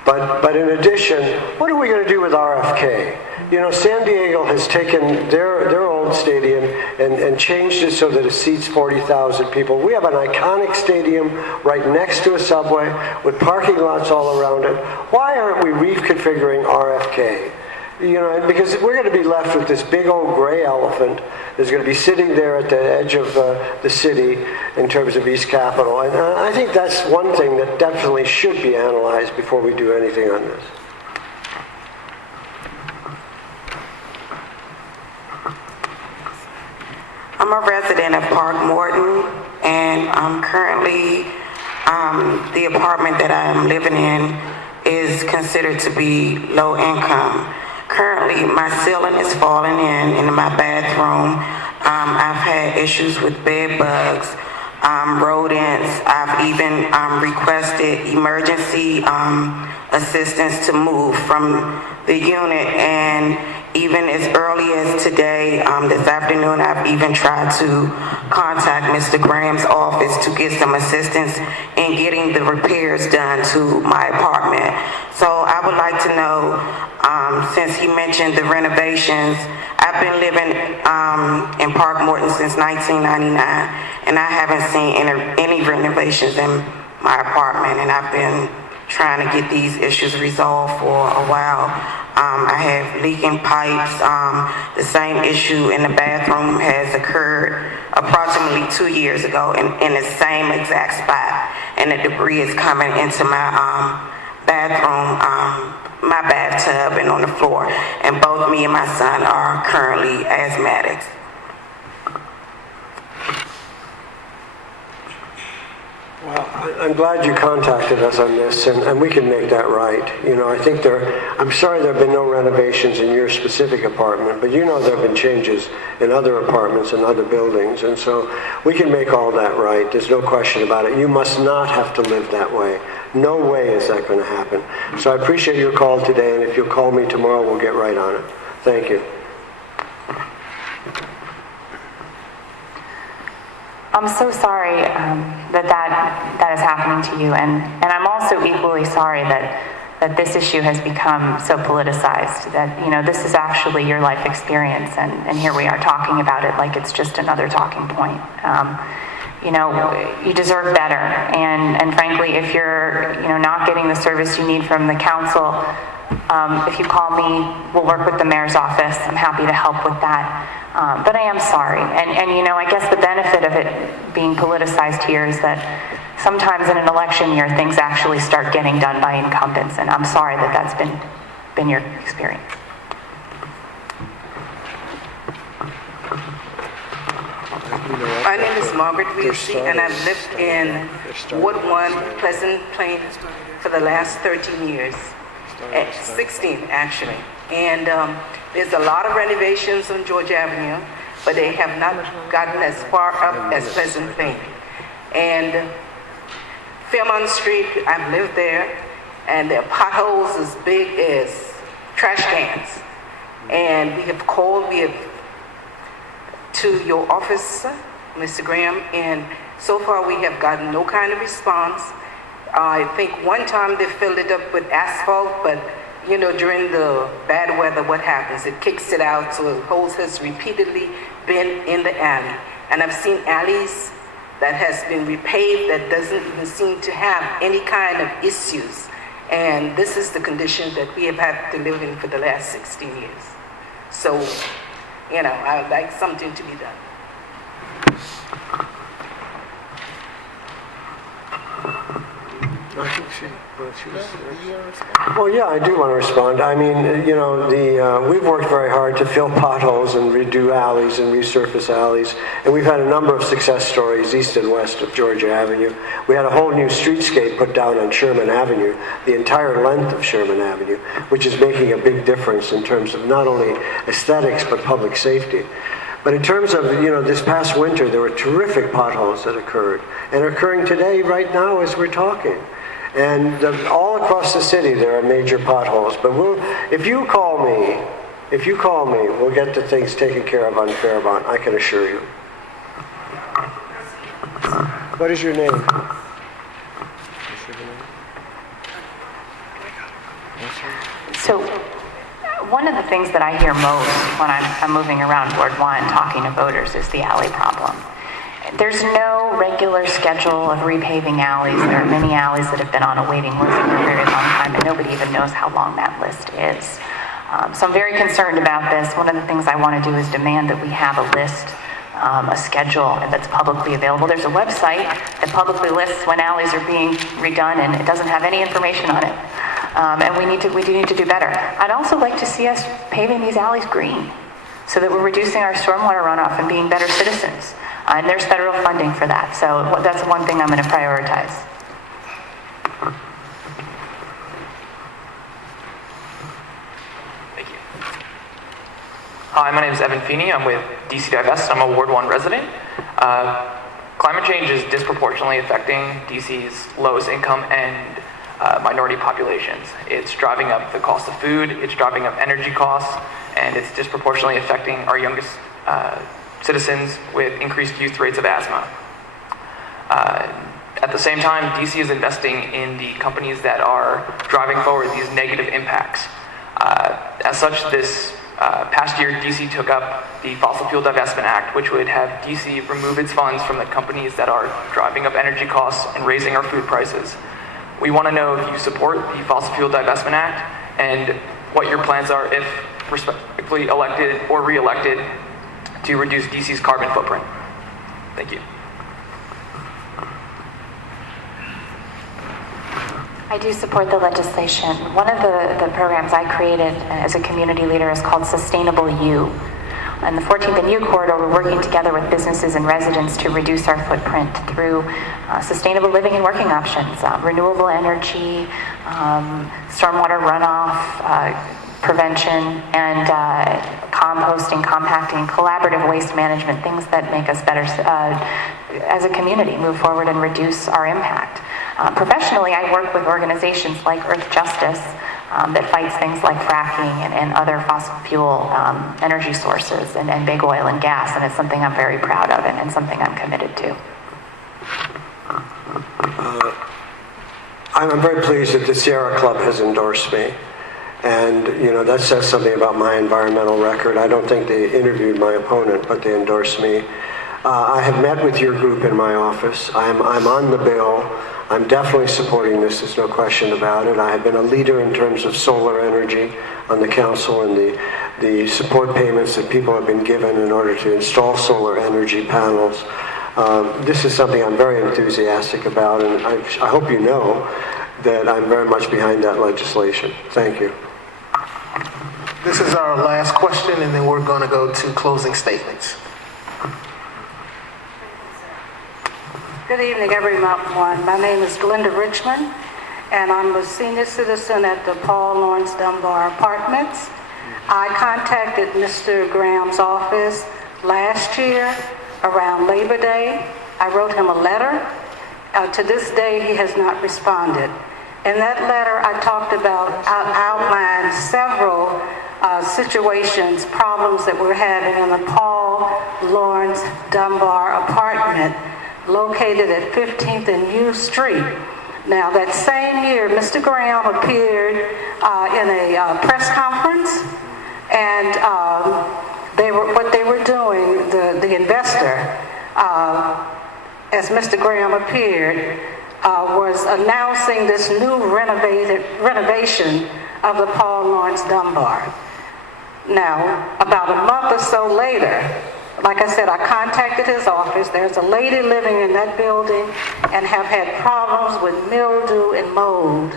But in addition, what are we going to do with RFK? San Diego has taken their old stadium and changed it so that it seats 40,000 people. We have an iconic stadium right next to a subway with parking lots all around it. Why aren't we reconfiguring RFK? Because we're going to be left with this big old gray elephant that's going to be sitting there at the edge of the city in terms of East Capitol. And I think that's one thing that definitely should be analyzed before we do anything on this. I'm a resident of Park Morton, and I'm currently, the apartment that I'm living in is considered to be low income. Currently, my ceiling is falling in my bathroom. I've had issues with bed bugs, rodents. I've even requested emergency assistance to move from the unit, and even as early as today, this afternoon, I've even tried to contact Mr. Graham's office to get some assistance in getting the repairs done to my apartment. So I would like to know, since he mentioned the renovations, I've been living in Park Morton since 1999, and I haven't seen any renovations in my apartment, and I've been trying to get these issues resolved for a while. I have leaking pipes. The same issue in the bathroom has occurred approximately 2 years ago in the same exact spot, and the debris is coming into my bathroom, my bathtub, and on the floor. And both me and my son are currently asthmatics. Well, I'm glad you contacted us on this, and we can make that right. I think I'm sorry there have been no renovations in your specific apartment, but there have been changes in other apartments and other buildings, and so we can make all that right. There's no question about it. You must not have to live that way. No way is that going to happen. So I appreciate your call today, and if you'll call me tomorrow, we'll get right on it. Thank you. I'm so sorry that is happening to you, and I'm also equally sorry that this issue has become so politicized, that this is actually your life experience, and here we are talking about it like it's just another talking point. You deserve better, and frankly, if you're not getting the service you need from the council, if you call me, we'll work with the mayor's office. I'm happy to help with that. But I am sorry. And I guess the benefit of it being politicized here is that sometimes in an election year, things actually start getting done by incumbents. And I'm sorry that that's been your experience. My name is Margaret Weesey, and I've lived in Ward 1, Pleasant Plains, for the last 13 years. 16, actually. And There's a lot of renovations on George Avenue, but they have not gotten as far up as Pleasant Plain. And Fairmont Street, I've lived there, and there are potholes as big as trash cans. And we have called to your office, Mr. Graham, and so far we have gotten no kind of response. I think one time they filled it up with asphalt, but you know, during the bad weather, what happens? It kicks it out, so the hose has repeatedly been in the alley. And I've seen alleys that has been repaved that doesn't even seem to have any kind of issues. And this is the condition that we have had to live in for the last 16 years. So, you know, I would like something to be done. Well, yeah, I do want to respond. I mean, you know, we've worked very hard to fill potholes and redo alleys and resurface alleys, and we've had a number of success stories east and west of Georgia Avenue. We had a whole new streetscape put down on Sherman Avenue, the entire length of Sherman Avenue, which is making a big difference in terms of not only aesthetics but public safety. But in terms of, you know, this past winter, there were terrific potholes that occurred, and are occurring today, right now, as we're talking. And all across the city, there are major potholes. But if you call me, we'll get the things taken care of on Fairmont, I can assure you. What is your name? So, one of the things that I hear most when I'm moving around Ward 1 talking to voters is the alley problem. There's no regular schedule of repaving alleys. There are many alleys that have been on a waiting list for a very long time, and nobody even knows how long that list is. So I'm very concerned about this. One of the things I want to do is demand that we have a list, a schedule that's publicly available. There's a website that publicly lists when alleys are being redone, and it doesn't have any information on it. And we do need to do better. I'd also like to see us paving these alleys green so that we're reducing our stormwater runoff and being better citizens. And there's federal funding for that. So that's one thing I'm going to prioritize. Thank you. Hi, my name is Evan Feeney. I'm with DC Divest. I'm a Ward 1 resident. Climate change is disproportionately affecting DC's lowest income and minority populations. It's driving up the cost of food, it's driving up energy costs, and it's disproportionately affecting our youngest citizens with increased youth rates of asthma. At the same time, DC is investing in the companies that are driving forward these negative impacts. As such, this past year, DC took up the Fossil Fuel Divestment Act, which would have DC remove its funds from the companies that are driving up energy costs and raising our food prices. We want to know if you support the Fossil Fuel Divestment Act and what your plans are if respectively elected or re-elected to reduce DC's carbon footprint. Thank you. I do support the legislation. One of the programs I created as a community leader is called Sustainable U. On the 14th and U corridor, we're working together with businesses and residents to reduce our footprint through sustainable living and working options, renewable energy, stormwater runoff prevention, and composting, compacting, collaborative waste management, things that make us better as a community, move forward and reduce our impact. Professionally, I work with organizations like Earth Justice that fights things like fracking and other fossil fuel energy sources and big oil and gas, and it's something I'm very proud of and something I'm committed to. I'm very pleased that the Sierra Club has endorsed me. And, you know, that says something about my environmental record. I don't think they interviewed my opponent, but they endorsed me. I have met with your group in my office. I'm on the bill. I'm definitely supporting this, there's no question about it. I have been a leader in terms of solar energy on the council and the support payments that people have been given in order to install solar energy panels. This is something I'm very enthusiastic about, and I hope you know that I'm very much behind that legislation. Thank you. This is our last question, and then we're going to go to closing statements. Good evening, everyone. My name is Glenda Richmond, and I'm a senior citizen at the Paul Lawrence Dunbar Apartments. I contacted Mr. Graham's office last year around Labor Day. I wrote him a letter. To this day, he has not responded. In that letter, I talked about, outlined several situations, problems that we're having in the Paul Lawrence Dunbar apartment located at 15th and U Street. Now, that same year, Mr. Graham appeared in a press conference, and what they were doing, the investor, as Mr. Graham appeared, was announcing this new renovation of the Paul Lawrence Dunbar. Now, about a month or so later, like I said, I contacted his office. There's a lady living in that building and have had problems with mildew and mold.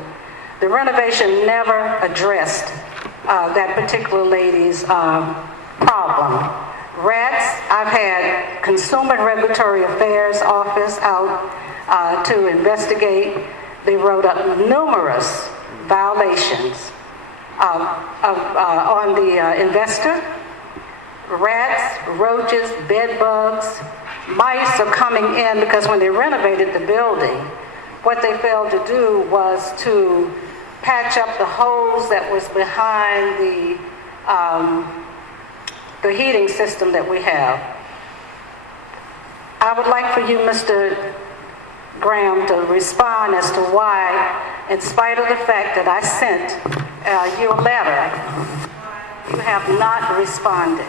The renovation never addressed that particular lady's problem. Rats, I've had Consumer and Regulatory Affairs Office out to investigate. They wrote up numerous violations on the investor. Rats, roaches, bed bugs, mice are coming in because when they renovated the building, what they failed to do was to patch up the holes that was behind the heating system that we have. I would like for you, Mr. Graham, to respond as to why, in spite of the fact that I sent you a letter, you have not responded.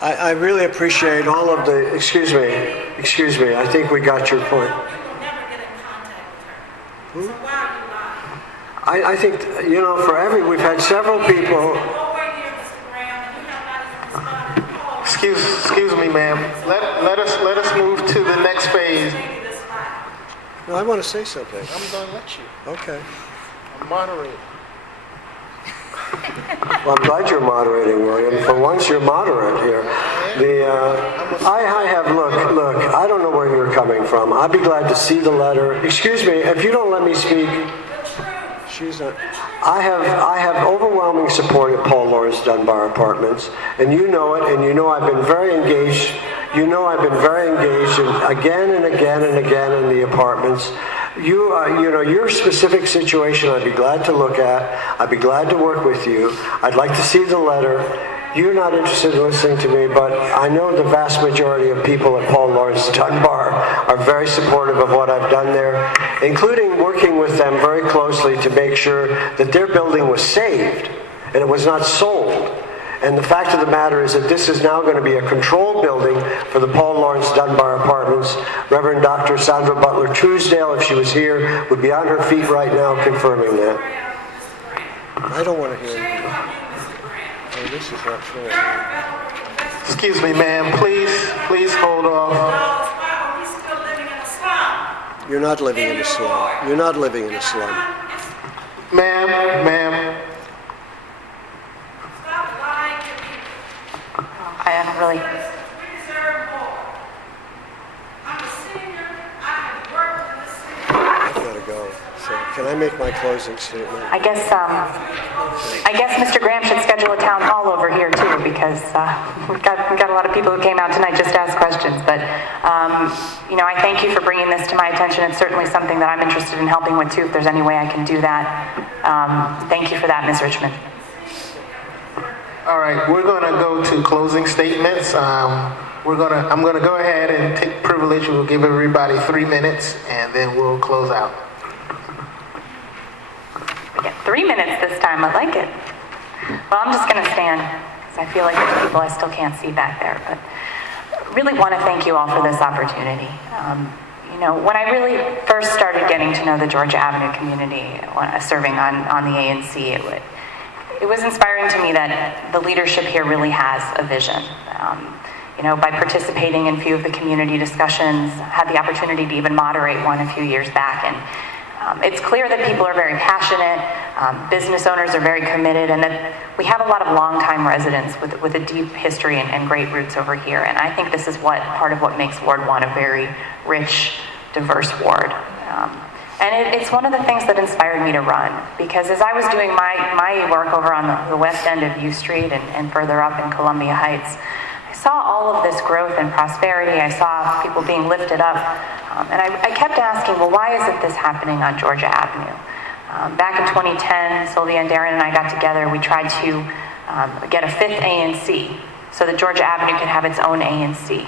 I really appreciate all of the, excuse me, I think we got your point. I think, we've had several people. Excuse me, ma'am. Let us move to the next phase. No, I want to say something. I'm going to let you. Okay. I'm moderating. Well, I'm glad you're moderating, William. For once, you're moderate here. Look, I don't know where you're coming from. I'd be glad to see the letter. Excuse me, if you don't let me speak. I have overwhelming support at Paul Lawrence Dunbar Apartments, and you know it, and you know I've been very engaged. Again and again in the apartments. Your specific situation, I'd be glad to look at. I'd be glad to work with you. I'd like to see the letter. You're not interested in listening to me, but I know the vast majority of people at Paul Lawrence Dunbar are very supportive of what I've done there, including working with them very closely to make sure that their building was saved and it was not sold. And the fact of the matter is that this is now going to be a controlled building for the Paul Lawrence Dunbar Apartments. Reverend Dr. Sandra Butler Truesdale, if she was here, would be on her feet right now confirming that. I don't want to hear anything. Oh, this is not fair. Excuse me, ma'am. Please hold off. You're not living in a slum. You're not living in a slum. Ma'am. I don't really. I've got to go. So can I make my closing statement? I guess Mr. Graham should schedule a town hall over here too, because we've got a lot of people who came out tonight just to ask questions. But I thank you for bringing this to my attention. It's certainly something that I'm interested in helping with too. If there's any way I can do that, thank you for that, Ms. Richmond. All right, we're going to go to closing statements. I'm going to go ahead and take privilege. We'll give everybody 3 minutes, and then we'll close out. We get 3 minutes this time. I like it. Well, I'm just going to stand because I feel like there's people I still can't see back there. But really want to thank you all for this opportunity. When I really first started getting to know the Georgia Avenue community, serving on the ANC, it was inspiring to me that the leadership here really has a vision. By participating in a few of the community discussions, had the opportunity to even moderate one a few years back, and it's clear that people are very passionate, business owners are very committed, and that we have a lot of longtime residents with a deep history and great roots over here. And I think this is part of what makes Ward 1 a very rich, diverse ward. And it's one of the things that inspired me to run, because as I was doing my work over on the west end of U Street and further up in Columbia Heights, I saw all of this growth and prosperity. I saw people being lifted up. And I kept asking, well, why isn't this happening on Georgia Avenue? Back in 2010, Sylvia and Darren and I got together. We tried to get a 5th A&C so that Georgia Avenue could have its own A&C.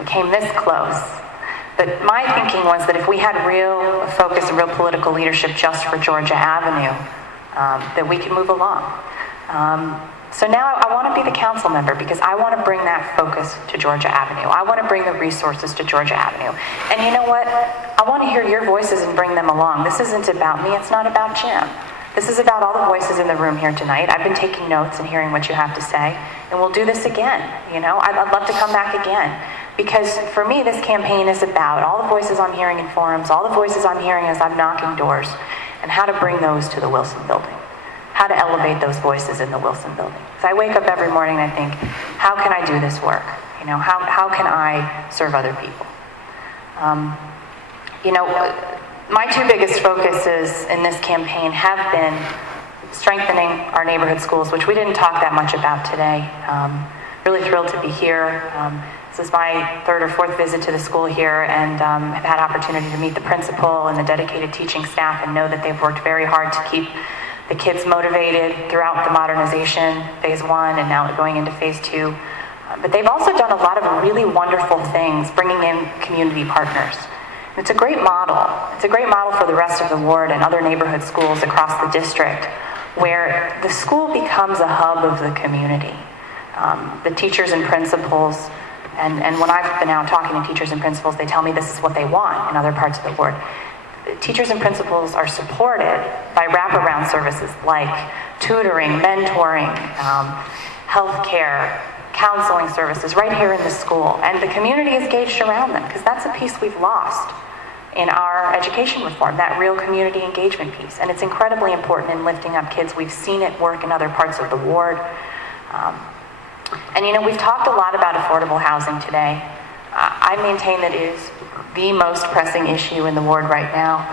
We came this close. But my thinking was that if we had real focus and real political leadership just for Georgia Avenue, that we could move along. So now I want to be the council member because I want to bring that focus to Georgia Avenue. I want to bring the resources to Georgia Avenue. And you know what? I want to hear your voices and bring them along. This isn't about me. It's not about Jim. This is about all the voices in the room here tonight. I've been taking notes and hearing what you have to say, and we'll do this again. You know, I'd love to come back again. Because for me, this campaign is about all the voices I'm hearing in forums, all the voices I'm hearing as I'm knocking doors, and how to bring those to the Wilson Building. How to elevate those voices in the Wilson Building. So I wake up every morning and I think, how can I do this work? You know, how can I serve other people? You know, my two biggest focuses in this campaign have been strengthening our neighborhood schools, which we didn't talk that much about today. Really thrilled to be here. This is my 3rd or 4th visit to the school here, and have had opportunity to meet the principal and the dedicated teaching staff and know that they've worked very hard to keep the kids motivated throughout the modernization, phase 1, and now going into phase 2. But they've also done a lot of really wonderful things, bringing in community partners. And it's a great model. It's a great model for the rest of the ward and other neighborhood schools across the district, where the school becomes a hub of the community. The teachers and principals, and when I've been out talking to teachers and principals, they tell me this is what they want in other parts of the ward. Teachers and principals are supported by wraparound services like tutoring, mentoring, healthcare, counseling services right here in the school. And the community is engaged around them, because that's a piece we've lost in our education reform, that real community engagement piece. And it's incredibly important in lifting up kids. We've seen it work in other parts of the ward. And you know, we've talked a lot about affordable housing today. I maintain that it is the most pressing issue in the ward right now.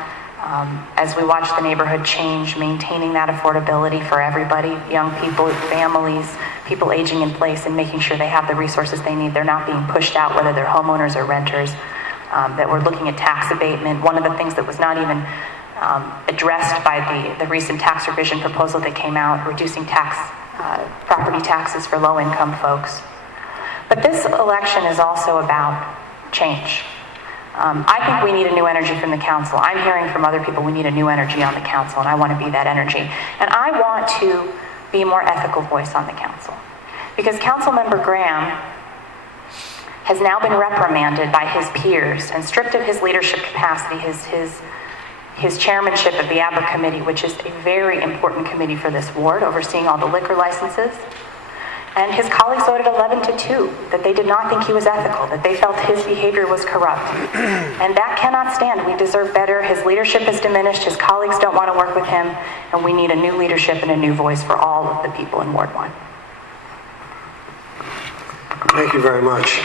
As we watch the neighborhood change, maintaining that affordability for everybody, young people, families, people aging in place, and making sure they have the resources they need. They're not being pushed out, whether they're homeowners or renters. That we're looking at tax abatement. One of the things that was not even addressed by the recent tax revision proposal that came out, reducing property taxes for low-income folks. But this election is also about change. I think we need a new energy from the council. I'm hearing from other people we need a new energy on the council, and I want to be that energy. And I want to be a more ethical voice on the council. Because Councilmember Graham has now been reprimanded by his peers and stripped of his leadership capacity, his chairmanship of the ABBA committee, which is a very important committee for this ward, overseeing all the liquor licenses. And his colleagues voted 11-2, that they did not think he was ethical, that they felt his behavior was corrupt. And that cannot stand. We deserve better. His leadership has diminished. His colleagues don't want to work with him. And we need a new leadership and a new voice for all of the people in Ward 1. Thank you very much.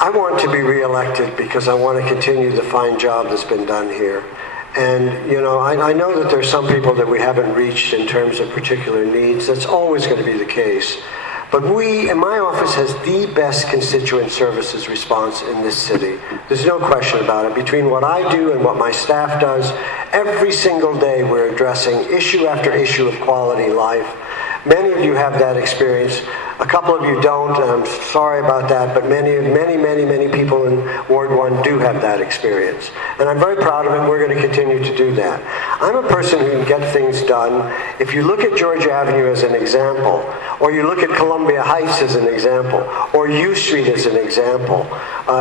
I want to be reelected because I want to continue the fine job that's been done here. And, you know, I know that there's some people that we haven't reached in terms of particular needs. That's always going to be the case. But we, in my office, has the best constituent services response in this city. There's no question about it. Between what I do and what my staff does, every single day we're addressing issue after issue of quality life. Many of you have that experience. A couple of you don't, and I'm sorry about that, but many people in Ward 1 do have that experience. And I'm very proud of it. We're going to continue to do that. I'm a person who can get things done. If you look at Georgia Avenue as an example, or you look at Columbia Heights as an example, or U Street as an example,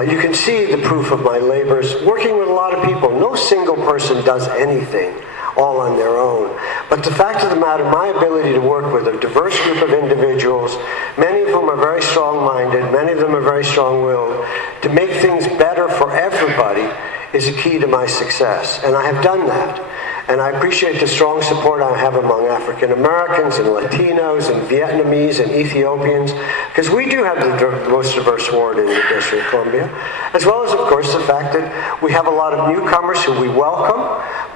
you can see the proof of my labors working with a lot of people. No single person does anything all on their own. But the fact of the matter, my ability to work with a diverse group of individuals, many of whom are very strong-minded, many of them are very strong-willed, to make things better for everybody is a key to my success. And I have done that. And I appreciate the strong support I have among African Americans and Latinos and Vietnamese and Ethiopians, because we do have the most diverse ward in the District of Columbia, as well as, of course, the fact that we have a lot of newcomers who we welcome.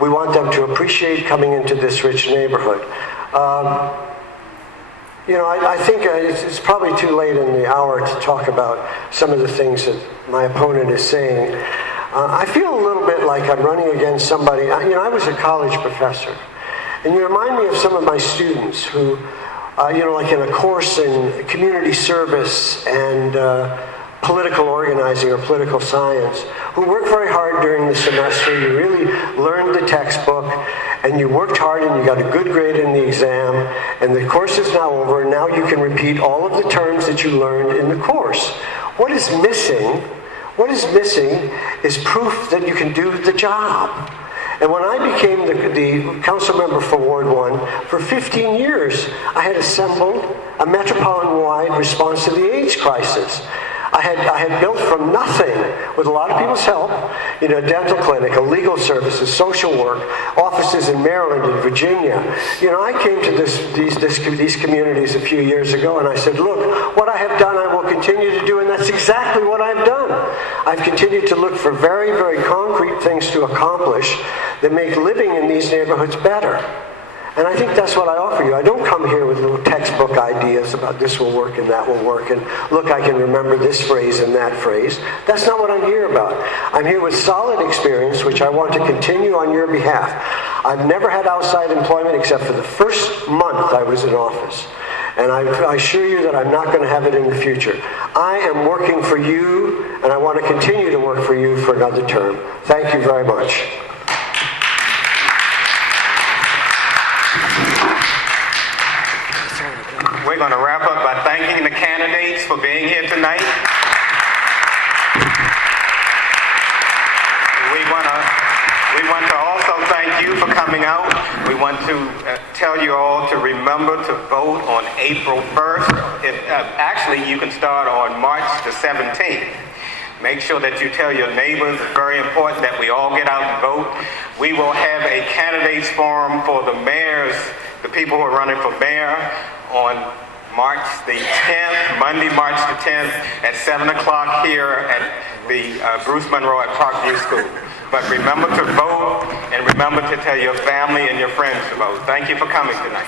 We want them to appreciate coming into this rich neighborhood. I think it's probably too late in the hour to talk about some of the things that my opponent is saying. I feel a little bit like I'm running against somebody. I was a college professor, and you remind me of some of my students who, like in a course in community service and political organizing or political science, who worked very hard during the semester. You really learned the textbook, and you worked hard, and you got a good grade in the exam, and the course is now over, and now you can repeat all of the terms that you learned in the course. What is missing is proof that you can do the job. And when I became the council member for Ward 1, for 15 years, I had assembled a metropolitan-wide response to the AIDS crisis. I had built from nothing, with a lot of people's help, a dental clinic, a legal services, social work, offices in Maryland and Virginia. I came to these communities a few years ago, and I said, look, what I have done I will continue to do, and that's exactly what I've done. I've continued to look for very, very concrete things to accomplish that make living in these neighborhoods better. And I think that's what I offer you. I don't come here with little textbook ideas about this will work and that will work, and look, I can remember this phrase and that phrase. That's not what I'm here about. I'm here with solid experience, which I want to continue on your behalf. I've never had outside employment except for the first month I was in office. And I assure you that I'm not going to have it in the future. I am working for you, and I want to continue to work for you for another term. Thank you very much. We're going to wrap up by thanking the candidates for being here tonight. We want to also thank you for coming out. We want to tell you all to remember to vote on April 1st. Actually, you can start on March the 17th. Make sure that you tell your neighbors. It's very important that we all get out and vote. We will have a candidates forum for the mayors, the people who are running for mayor, on March the 10th, Monday, March the 10th at 7 o'clock here at the Bruce Monroe at Parkview School. But remember to vote, and remember to tell your family and your friends to vote. Thank you for coming tonight.